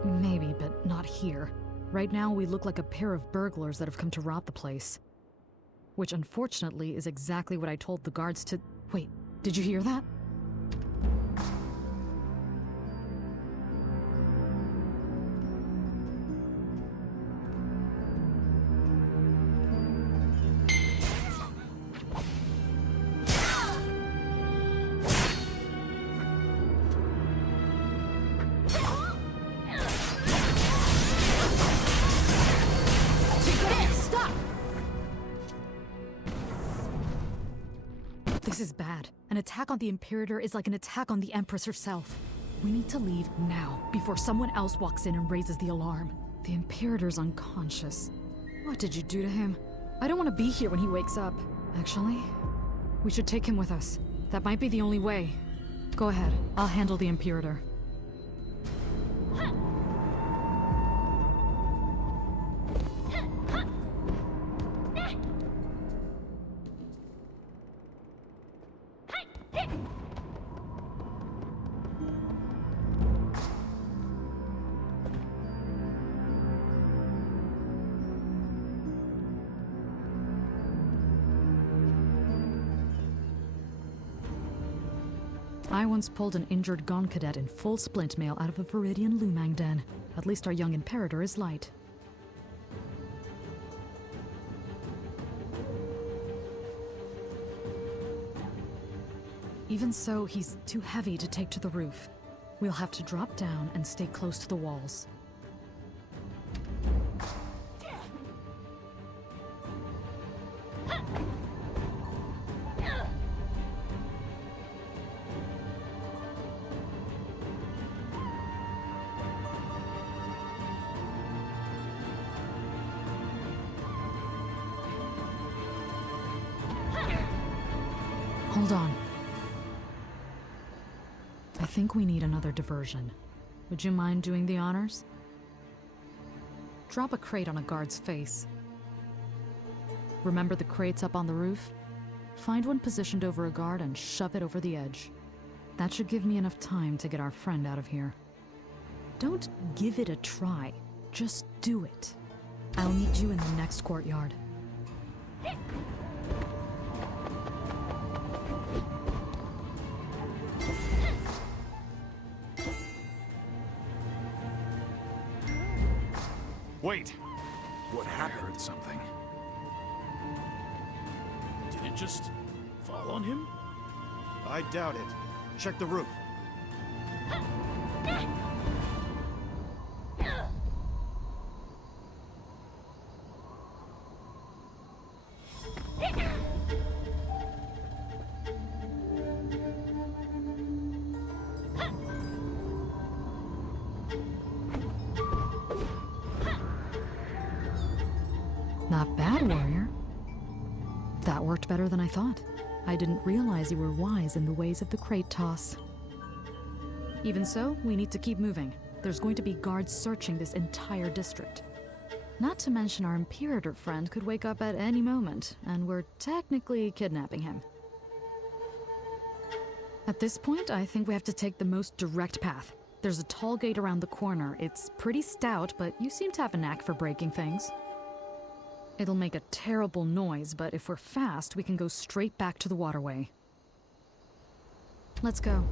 Maybe, but not here. Right now, we look like a pair of burglars that have come to rob the place. Which, unfortunately, is exactly what I told the guards to... Wait, did you hear that? This is bad. An attack on the Imperator is like an attack on the Empress herself. We need to leave now, before someone else walks in and raises the alarm. The Imperator's unconscious. What did you do to him? I don't want to be here when he wakes up. Actually, we should take him with us. That might be the only way. Go ahead. I'll handle the Imperator. I once pulled an injured Gon cadet in full splint mail out of a Viridian Lumang den. At least our young Imperator is light. Even so, he's too heavy to take to the roof. We'll have to drop down and stay close to the walls. Hold on. I think we need another diversion. Would you mind doing the honors? Drop a crate on a guard's face. Remember the crates up on the roof? Find one positioned over a guard and shove it over the edge. That should give me enough time to get our friend out of here. Don't give it a try. Just do it. I'll meet you in the next courtyard. Wait! What happened? I heard something. Did it just fall on him? I doubt it. Check the roof. Not bad, warrior. That worked better than I thought. I didn't realize you were wise in the ways of the crate toss. Even so, we need to keep moving. There's going to be guards searching this entire district. Not to mention our Imperator friend could wake up at any moment, and we're technically kidnapping him. At this point, I think we have to take the most direct path. There's a tall gate around the corner. It's pretty stout, but you seem to have a knack for breaking things. It'll make a terrible noise, but if we're fast, we can go straight back to the waterway. Let's go.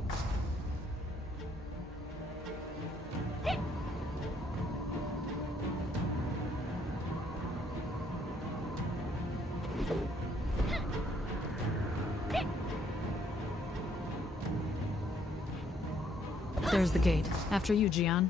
There's the gate. After you, Gian.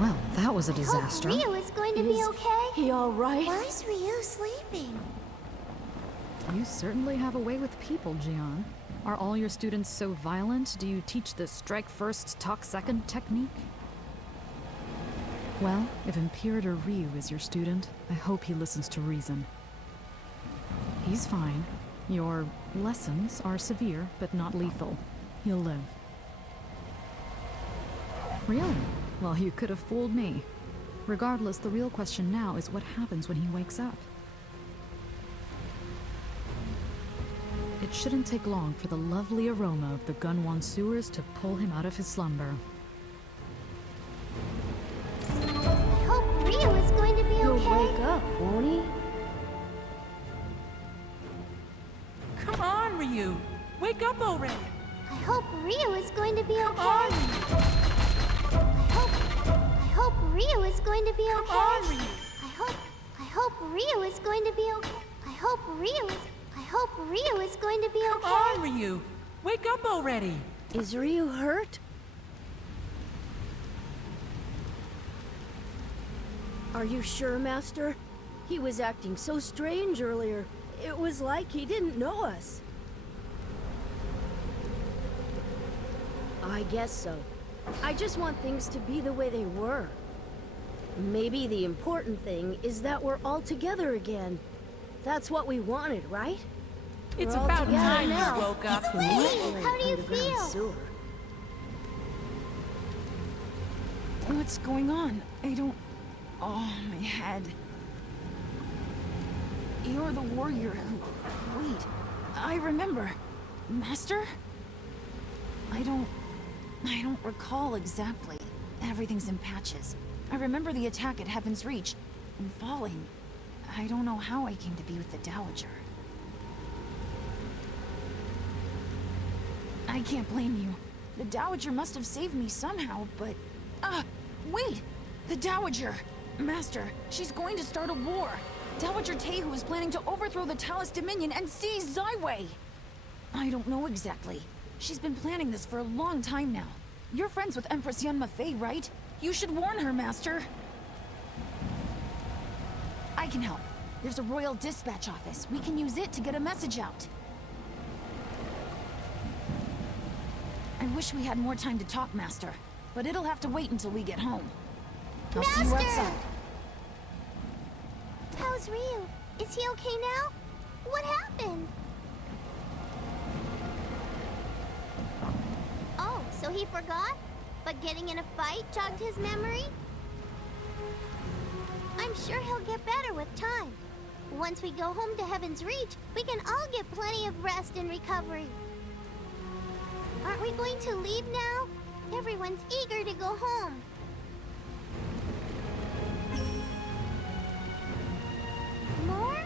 Well, that was a disaster. Ryu is going to be okay. He all right? Why is Ryu sleeping? You certainly have a way with people, Gian. Are all your students so violent? Do you teach the strike first, talk second technique? Well, if Imperator Ryu is your student, I hope he listens to reason. He's fine. Your lessons are severe, but not lethal. He'll live. Really? Well, you could have fooled me. Regardless, the real question now is what happens when he wakes up. It shouldn't take long for the lovely aroma of the Gunwan sewers to pull him out of his slumber. I hope Ryu is going to be He'll okay. wake up, won't he? Come on, Ryu. Wake up already. I hope Ryu is going to be okay. Come on. I hope Ryu is going to be okay. Come on, Ryu. I hope Ryu is going to be okay. I hope Ryu is going to be okay. Come on, Ryu. Wake up already. Is Ryu hurt? Are you sure, Master? He was acting so strange earlier. It was like he didn't know us. I guess so. I just want things to be the way they were. Maybe the important thing is that we're all together again. That's what we wanted, right? It's We're all about together time now. you woke up. How do you feel? Sewer. What's going on? I don't... Oh, my head. You're the warrior who... Wait, I remember. Master? I don't recall exactly. Everything's in patches. I remember the attack at Heaven's Reach and falling. I don't know how I came to be with the Dowager. I can't blame you. The Dowager must have saved me somehow, but... wait! The Dowager! Master, she's going to start a war! Dowager Tehu is planning to overthrow the Talus Dominion and seize Zyway! I don't know exactly. She's been planning this for a long time now. You're friends with Empress Yunma Fei, right? You should warn her, Master! I can help. There's a royal dispatch office. We can use it to get a message out. I wish we had more time to talk, Master, but it'll have to wait until we get home. I'll see you outside. How's Ryu? Is he okay now? What happened? Oh, so he forgot? But getting in a fight jogged his memory? I'm sure he'll get better with time. Once we go home to Heaven's Reach, we can all get plenty of rest and recovery. Aren't we going to leave now? Everyone's eager to go home. More?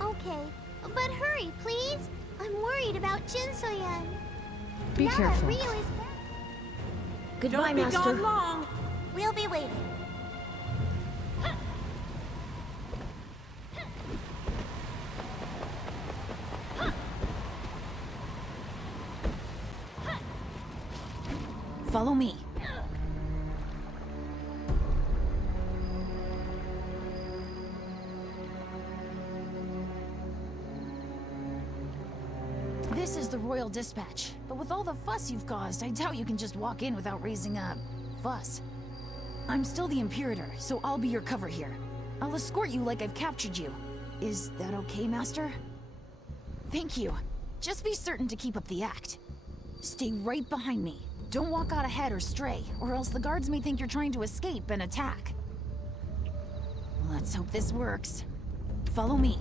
Okay, but hurry, please. I'm worried about Jin So-yeon. Be now careful. That Ryu is back. Goodbye, Don't be Master. gone long. We'll be waiting. Follow me. This is the Royal Dispatch, but with all the fuss you've caused, I doubt you can just walk in without raising a fuss. I'm still the Imperator, so I'll be your cover here. I'll escort you like I've captured you. Is that okay, Master? Thank you. Just be certain to keep up the act. Stay right behind me. Don't walk out ahead or stray, or else the guards may think you're trying to escape and attack. Let's hope this works. Follow me.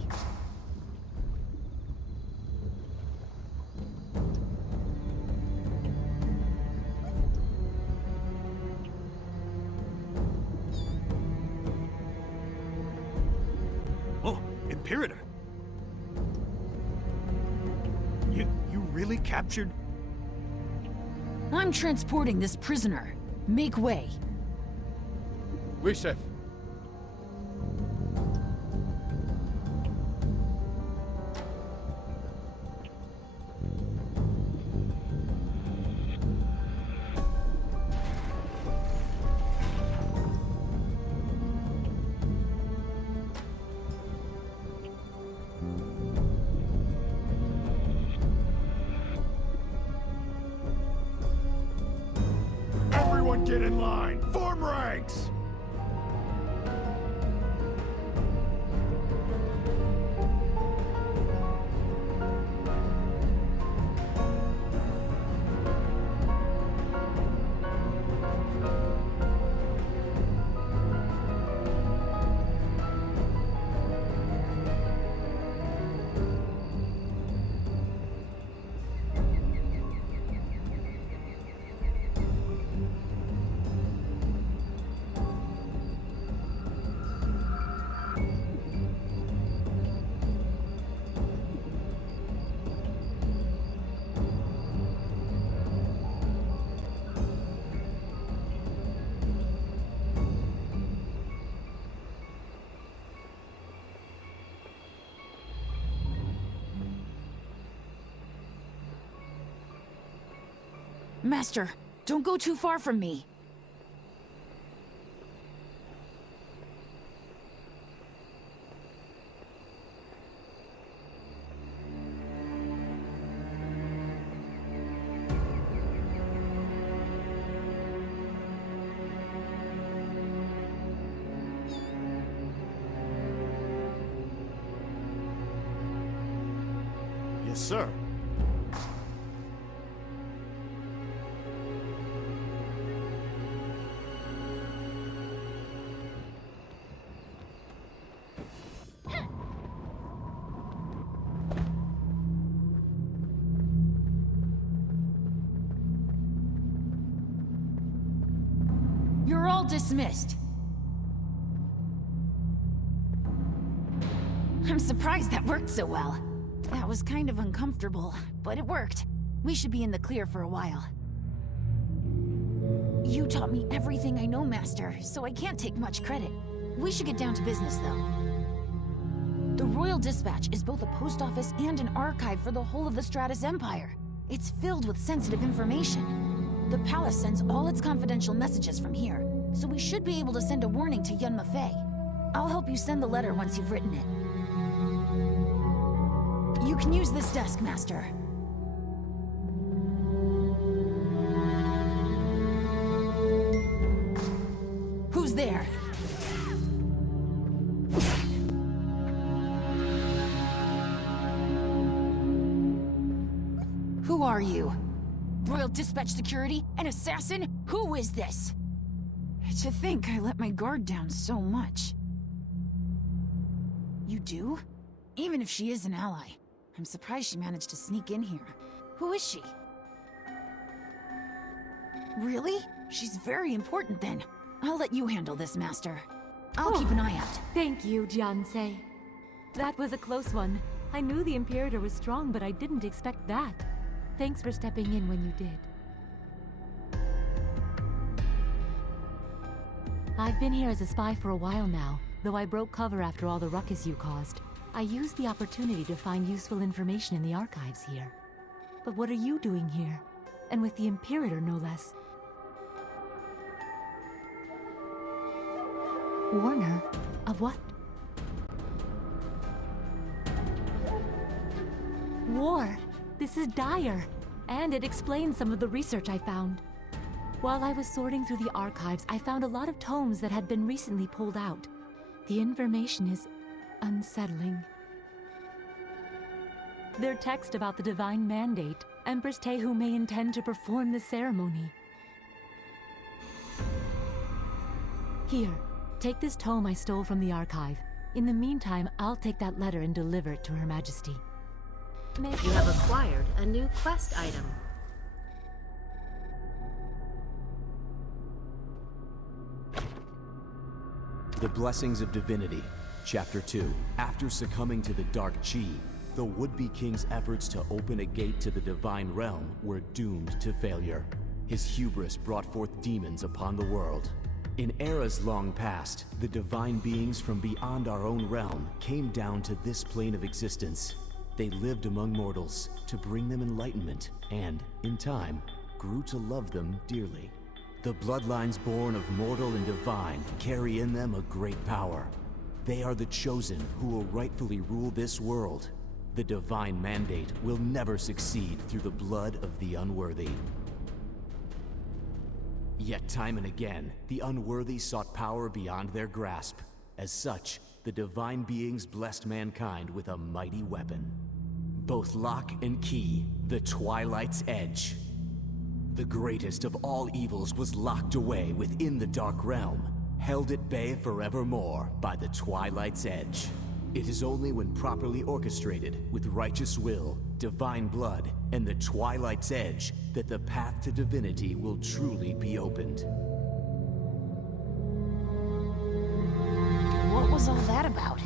Oh, Imperator! You really captured? I'm transporting this prisoner. Make way. Oui, chef. Everyone get in line! Form ranks! Master, don't go too far from me. Yes, sir. You're all dismissed. I'm surprised that worked so well. That was kind of uncomfortable, but it worked. We should be in the clear for a while. You taught me everything I know, Master, so I can't take much credit. We should get down to business, though. The Royal Dispatch is both a post office and an archive for the whole of the Stratus Empire. It's filled with sensitive information. The palace sends all its confidential messages from here, so we should be able to send a warning to Yun Mafei. I'll help you send the letter once you've written it. You can use this desk, Master. Who's there? Who are you? Royal Dispatch Security? An assassin? Who is this? To think I let my guard down so much. You do? Even if she is an ally, I'm surprised she managed to sneak in here. Who is she? Really? She's very important then. I'll let you handle this, Master. I'll keep an eye out. Thank you, Jiansei. That was a close one. I knew the Imperator was strong, but I didn't expect that. Thanks for stepping in when you did. I've been here as a spy for a while now, though I broke cover after all the ruckus you caused. I used the opportunity to find useful information in the archives here. But what are you doing here? And with the Imperator, no less. Warner? Of what? War. This is dire, and it explains some of the research I found. While I was sorting through the archives, I found a lot of tomes that had been recently pulled out. The information is unsettling. Their text about the divine mandate. Empress Tehu may intend to perform the ceremony. Here, take this tome I stole from the archive. In the meantime, I'll take that letter and deliver it to Her Majesty. You have acquired a new quest item. The Blessings of Divinity, Chapter 2. After succumbing to the Dark Chi, the would-be king's efforts to open a gate to the divine realm were doomed to failure. His hubris brought forth demons upon the world. In eras long past, the divine beings from beyond our own realm came down to this plane of existence. They lived among mortals to bring them enlightenment and, in time, grew to love them dearly. The bloodlines born of mortal and divine carry in them a great power. They are the chosen who will rightfully rule this world. The divine mandate will never succeed through the blood of the unworthy. Yet time and again, the unworthy sought power beyond their grasp. As such, the divine beings blessed mankind with a mighty weapon. Both lock and key, the Twilight's Edge. The greatest of all evils was locked away within the Dark Realm, held at bay forevermore by the Twilight's Edge. It is only when properly orchestrated with righteous will, divine blood, and the Twilight's Edge that the path to divinity will truly be opened. What was all that about?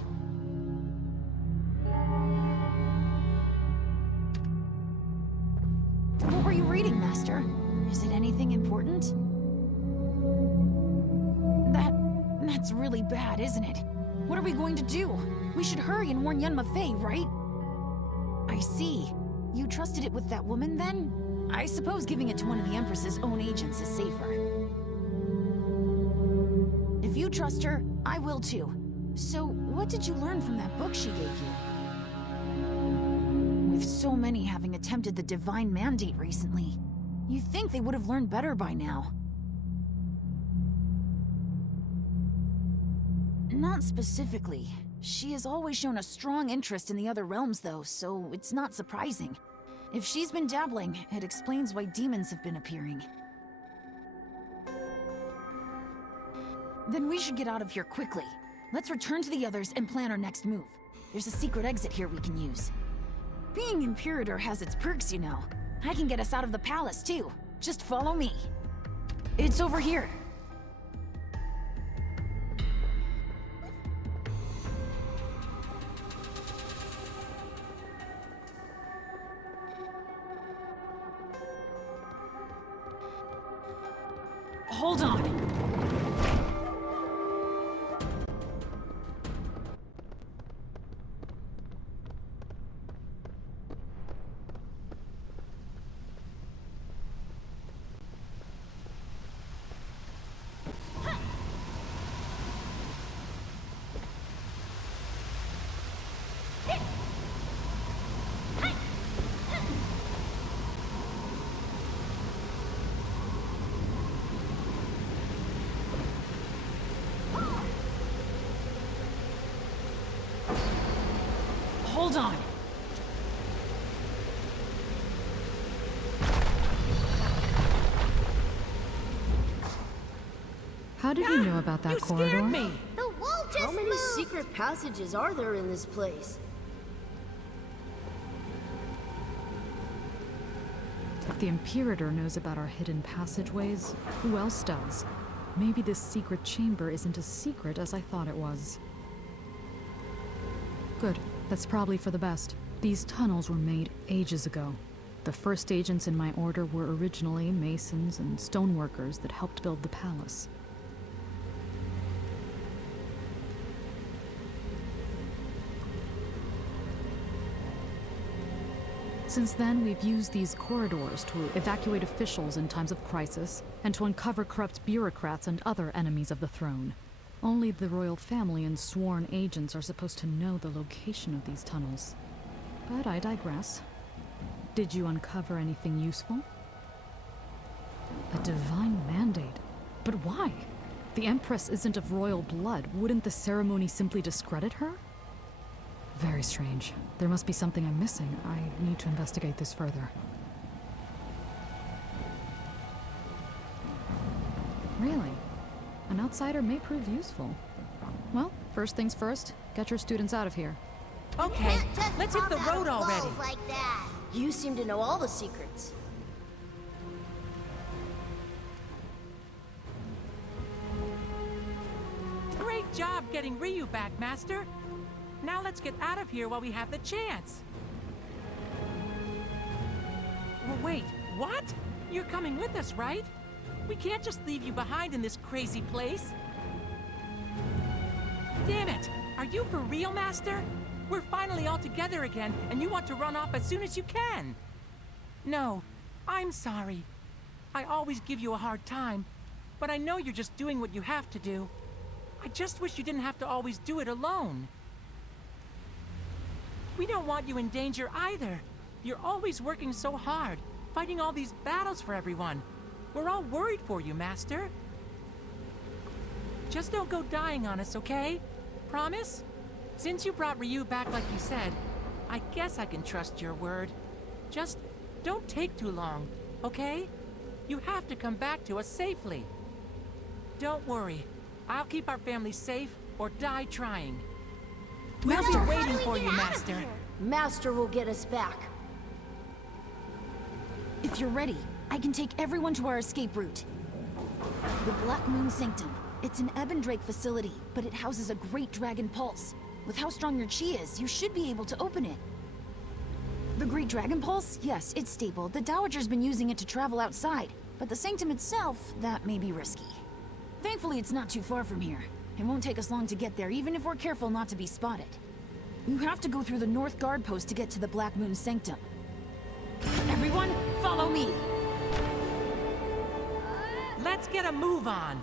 What were you reading, Master? Is it anything important? That's really bad, isn't it? What are we going to do? We should hurry and warn Yun Mafei, right? I see. You trusted it with that woman, then? I suppose giving it to one of the Empress's own agents is safer. If you trust her, I will too. So, what did you learn from that book she gave you? With so many having attempted the Divine Mandate recently, you'd think they would have learned better by now. Not specifically. She has always shown a strong interest in the other realms, though, so it's not surprising. If she's been dabbling, it explains why demons have been appearing. Then we should get out of here quickly. Let's return to the others and plan our next move. There's a secret exit here we can use. Being Imperator has its perks, you know. I can get us out of the palace, too. Just follow me. It's over here. Hold on. Hold on. How did you know about that corridor? Scared me. The wall just How many moved. secret passages are there in this place? If the Imperator knows about our hidden passageways, who else does? Maybe this secret chamber isn't as secret as I thought it was. Good. That's probably for the best. These tunnels were made ages ago. The first agents in my order were originally masons and stoneworkers that helped build the palace. Since then, we've used these corridors to evacuate officials in times of crisis, and to uncover corrupt bureaucrats and other enemies of the throne. Only the royal family and sworn agents are supposed to know the location of these tunnels. But I digress. Did you uncover anything useful? A divine mandate? But why? The Empress isn't of royal blood. Wouldn't the ceremony simply discredit her? Very strange. There must be something I'm missing. I need to investigate this further. Really? An outsider may prove useful. Well, first things first, get your students out of here. Okay, let's hit the road already. Like that. You seem to know all the secrets. Great job getting Ryu back, Master. Now let's get out of here while we have the chance. Well, wait, what? You're coming with us, right? We can't just leave you behind in this crazy place. Damn it! Are you for real, Master? We're finally all together again, and you want to run off as soon as you can. No, I'm sorry. I always give you a hard time, but I know you're just doing what you have to do. I just wish you didn't have to always do it alone. We don't want you in danger either. You're always working so hard, fighting all these battles for everyone. We're all worried for you, Master. Just don't go dying on us, okay? Promise? Since you brought Ryu back like you said, I guess I can trust your word. Just don't take too long, okay? You have to come back to us safely. Don't worry. I'll keep our family safe or die trying. We'll be waiting for you, Master. Master will get us back. If you're ready, I can take everyone to our escape route. The Black Moon Sanctum. It's an Ebon Drake facility, but it houses a Great Dragon Pulse. With how strong your chi is, you should be able to open it. The Great Dragon Pulse? Yes, it's stable. The Dowager's been using it to travel outside. But the Sanctum itself, that may be risky. Thankfully, it's not too far from here. It won't take us long to get there, even if we're careful not to be spotted. You have to go through the North Guard post to get to the Black Moon Sanctum. Everyone, follow me! Let's get a move on!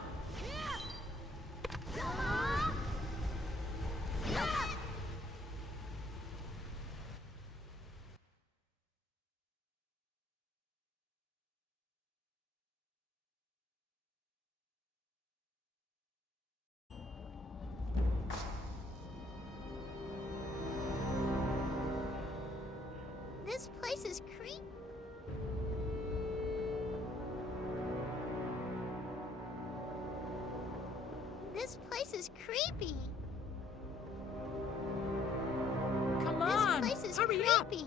This place is creepy. This place is creepy. Come on, this place is hurry creepy.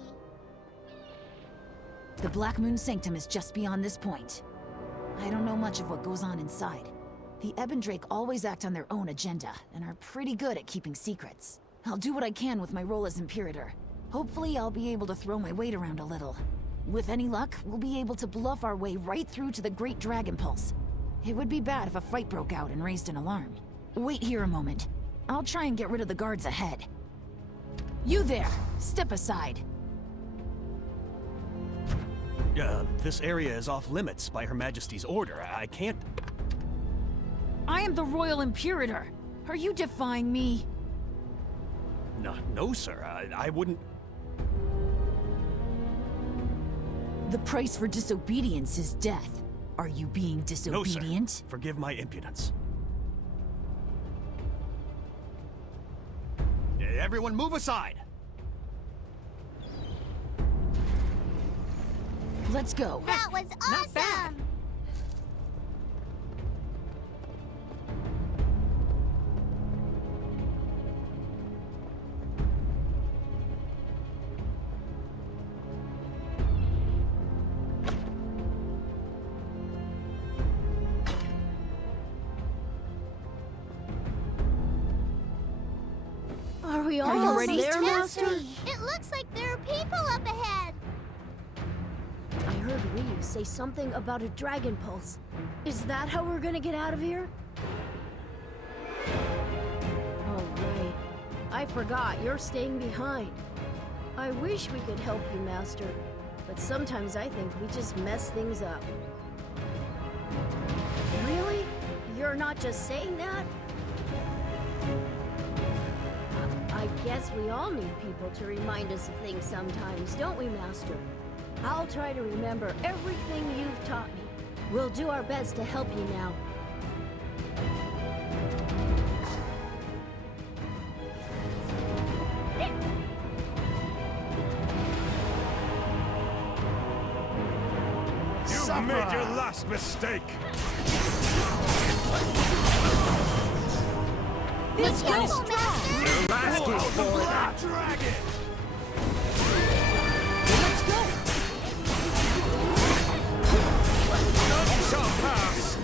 The Black Moon Sanctum is just beyond this point. I don't know much of what goes on inside. The Ebon Drake always act on their own agenda, and are pretty good at keeping secrets. I'll do what I can with my role as Imperator. Hopefully I'll be able to throw my weight around a little. With any luck, we'll be able to bluff our way right through to the Great Dragon Pulse. It would be bad if a fight broke out and raised an alarm. Wait here a moment. I'll try and get rid of the guards ahead. You there! Step aside. This area is off limits by Her Majesty's order. I can't... I am the Royal Imperator. Are you defying me? No, sir. I wouldn't... The price for disobedience is death. Are you being disobedient? No, sir. Forgive my impudence. Everyone move aside! Let's go. That was Not bad. awesome! Are we Are you almost ready? there, Master? It looks like there are people up ahead. I heard Ryu say something about a Dragon Pulse. Is that how we're gonna get out of here? Oh, right. I forgot, you're staying behind. I wish we could help you, Master, but sometimes I think we just mess things up. Really? You're not just saying that? I guess we all need people to remind us of things sometimes, don't we, Master? I'll try to remember everything you've taught me. We'll do our best to help you now. You've made your last mistake! This one is strong! You're asking for the dragon! Let's go! None shall pass!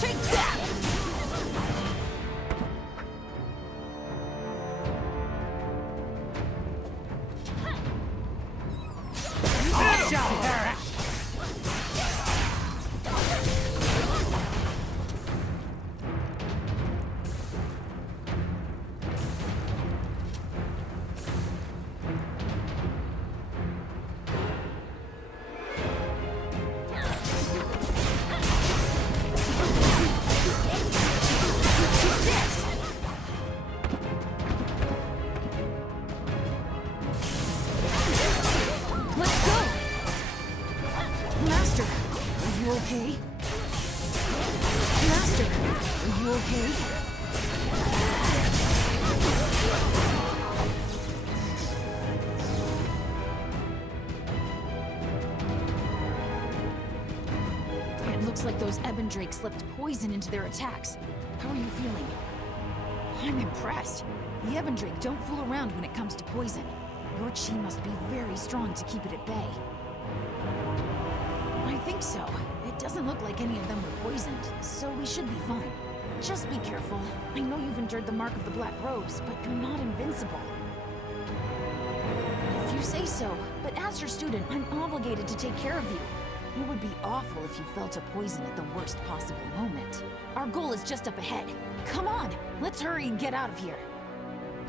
Take that! I shall perish! Let's go! Master, are you okay? Master, are you okay? It looks like those Ebondrake slipped poison into their attacks. How are you feeling? I'm impressed. The Ebondrake don't fool around when it comes to poison. Your chi must be very strong to keep it at bay. I think so. It doesn't look like any of them were poisoned, so we should be fine. Just be careful. I know you've endured the mark of the Black Rose, but you're not invincible. If you say so, but as your student, I'm obligated to take care of you. It would be awful if you fell to poison at the worst possible moment. Our goal is just up ahead. Come on, let's hurry and get out of here.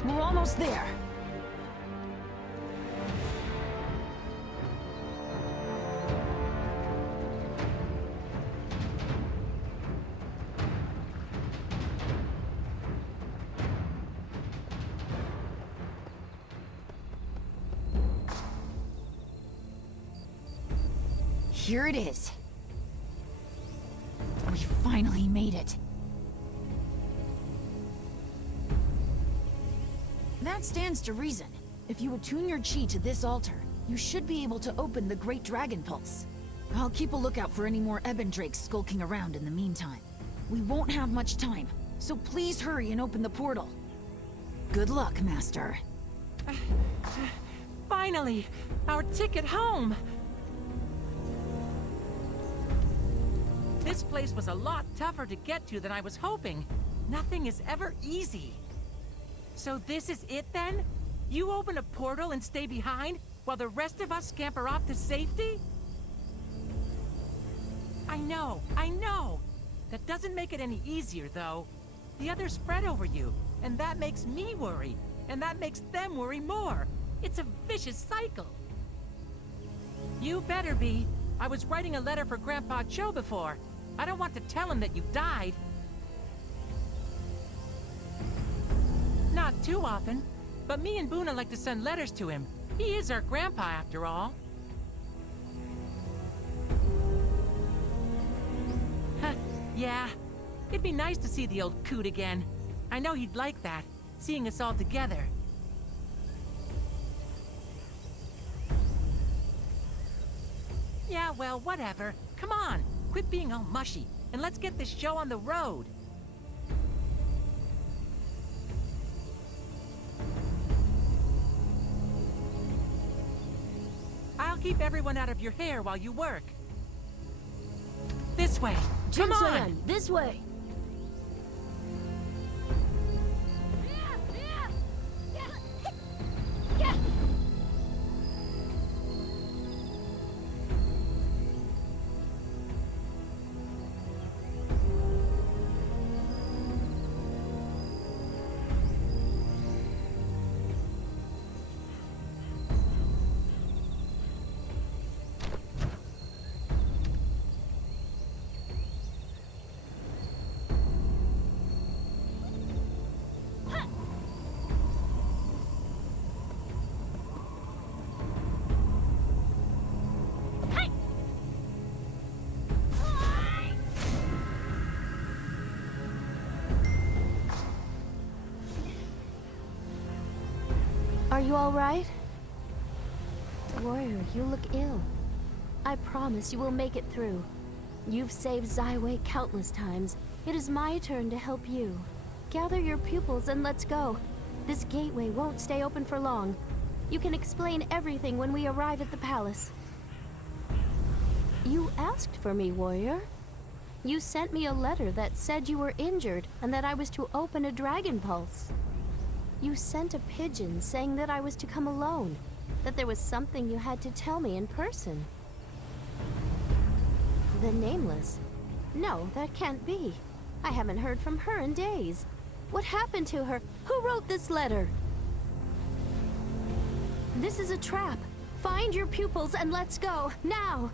We're almost there. Here it is. We finally made it. That stands to reason. If you attune your chi to this altar, you should be able to open the Great Dragon Pulse. I'll keep a lookout for any more Ebondrakes skulking around in the meantime. We won't have much time, so please hurry and open the portal. Good luck, Master. Finally! Our ticket home! This place was a lot tougher to get to than I was hoping. Nothing is ever easy. So this is it then? You open a portal and stay behind while the rest of us scamper off to safety? I know. That doesn't make it any easier, though. The others fret over you, and that makes me worry, and that makes them worry more. It's a vicious cycle. You better be. I was writing a letter for Grandpa Joe before. I don't want to tell him that you died. Not too often, but me and Buna like to send letters to him. He is our grandpa, after all. Yeah, it'd be nice to see the old coot again. I know he'd like that, seeing us all together. Yeah, well, whatever. Come on, quit being all mushy, and let's get this show on the road. I'll keep everyone out of your hair while you work. This way. Come on! This way! You all right? Warrior, you look ill. I promise you will make it through. You've saved Zyway countless times. It is my turn to help you. Gather your pupils and let's go. This gateway won't stay open for long. You can explain everything when we arrive at the palace. You asked for me, warrior. You sent me a letter that said you were injured and that I was to open a dragon pulse. You sent a pigeon saying that I was to come alone, that there was something you had to tell me in person. The Nameless? No, that can't be. I haven't heard from her in days. What happened to her? Who wrote this letter? This is a trap. Find your pupils and let's go, now!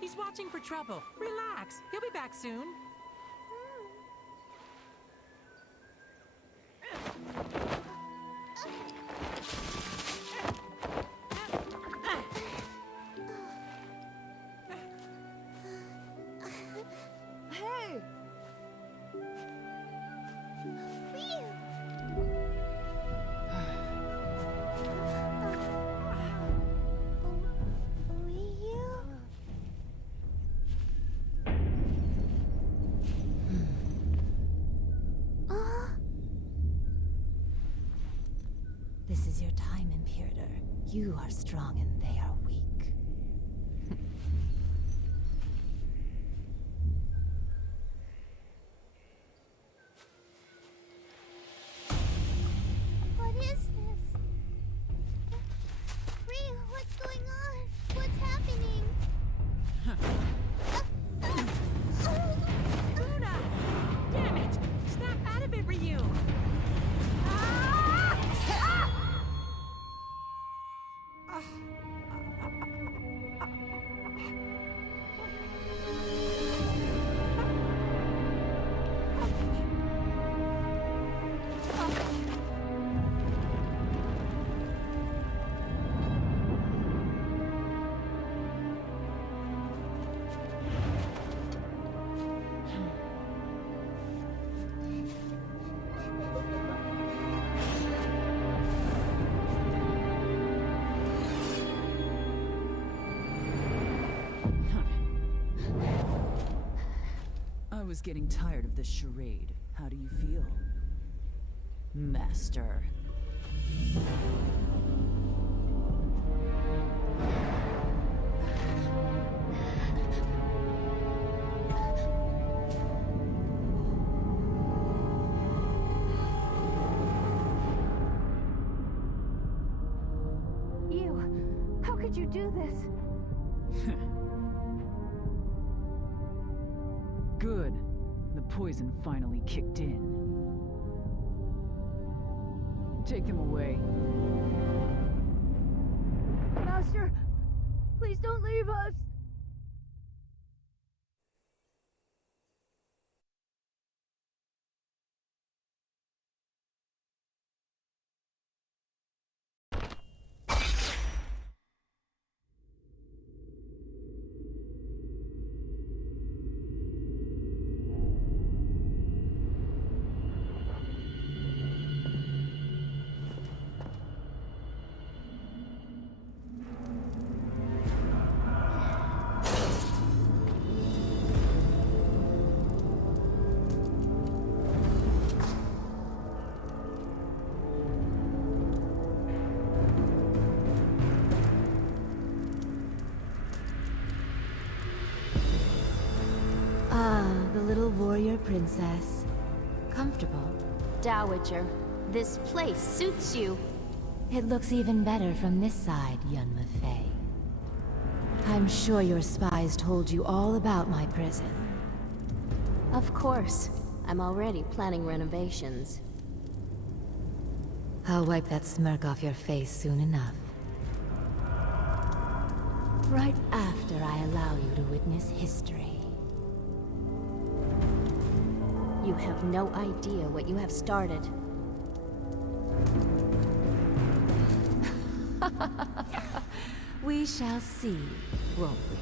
He's watching for trouble. Relax. He'll be back soon. Hey! This is your time, Imperator. You are strong and they are weak. What is this? Ryu, what's going on? What's happening? Luna! Damn it! Snap out of it, Ryu! I was getting tired of this charade. How do you feel? Master. You, how could you do this? Good. The poison finally kicked in. Take him away. Master, please don't leave us. The little warrior princess. Comfortable. Dowager, this place suits you. It looks even better from this side, Yunma Fei. I'm sure your spies told you all about my prison. Of course. I'm already planning renovations. I'll wipe that smirk off your face soon enough. Right after I allow you to witness history. You have no idea what you have started. We shall see, won't we?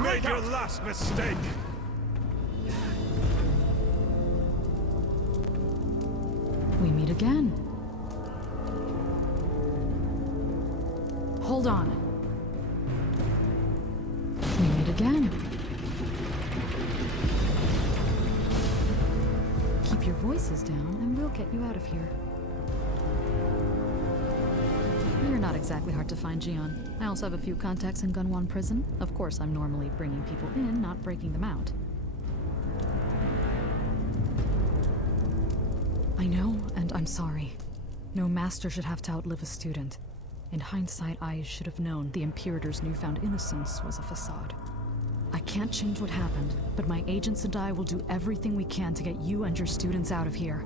Made your last mistake! We meet again. Hold on. We meet again. Keep your voices down, and we'll get you out of here. You're not exactly hard to find, Jian. I also have a few contacts in Gunwan Prison. Of course, I'm normally bringing people in, not breaking them out. I know, and I'm sorry. No master should have to outlive a student. In hindsight, I should have known the Imperator's newfound innocence was a facade. I can't change what happened, but my agents and I will do everything we can to get you and your students out of here.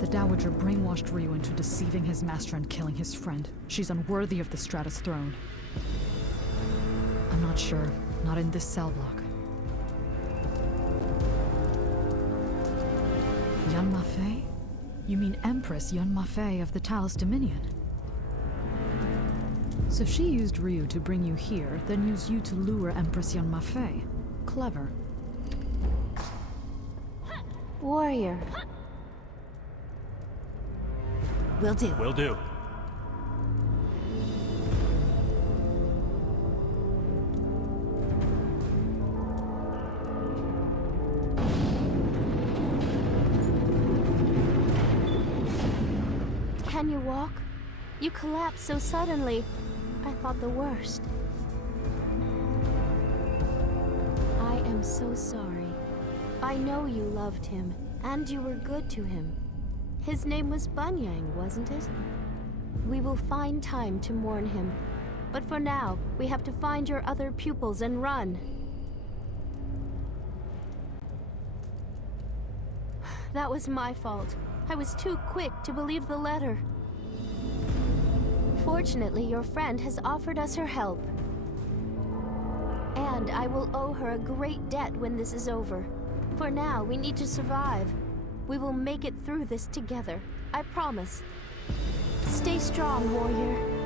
The Dowager brainwashed Ryu into deceiving his master and killing his friend. She's unworthy of the Stratus throne. I'm not sure. Not in this cell block. Yun Mafei? You mean Empress Yun Mafei of the Talus Dominion? So she used Ryu to bring you here, then used you to lure Empress Yun Mafei. Clever. Warrior. Will do. Will do. Can you walk? You collapsed so suddenly. I thought the worst. I am so sorry. I know you loved him, and you were good to him. His name was Bunyang, wasn't it? We will find time to mourn him. But for now, we have to find your other pupils and run. That was my fault. I was too quick to believe the letter. Fortunately, your friend has offered us her help. And I will owe her a great debt when this is over. For now, we need to survive. We will make it through this together. I promise. Stay strong, warrior.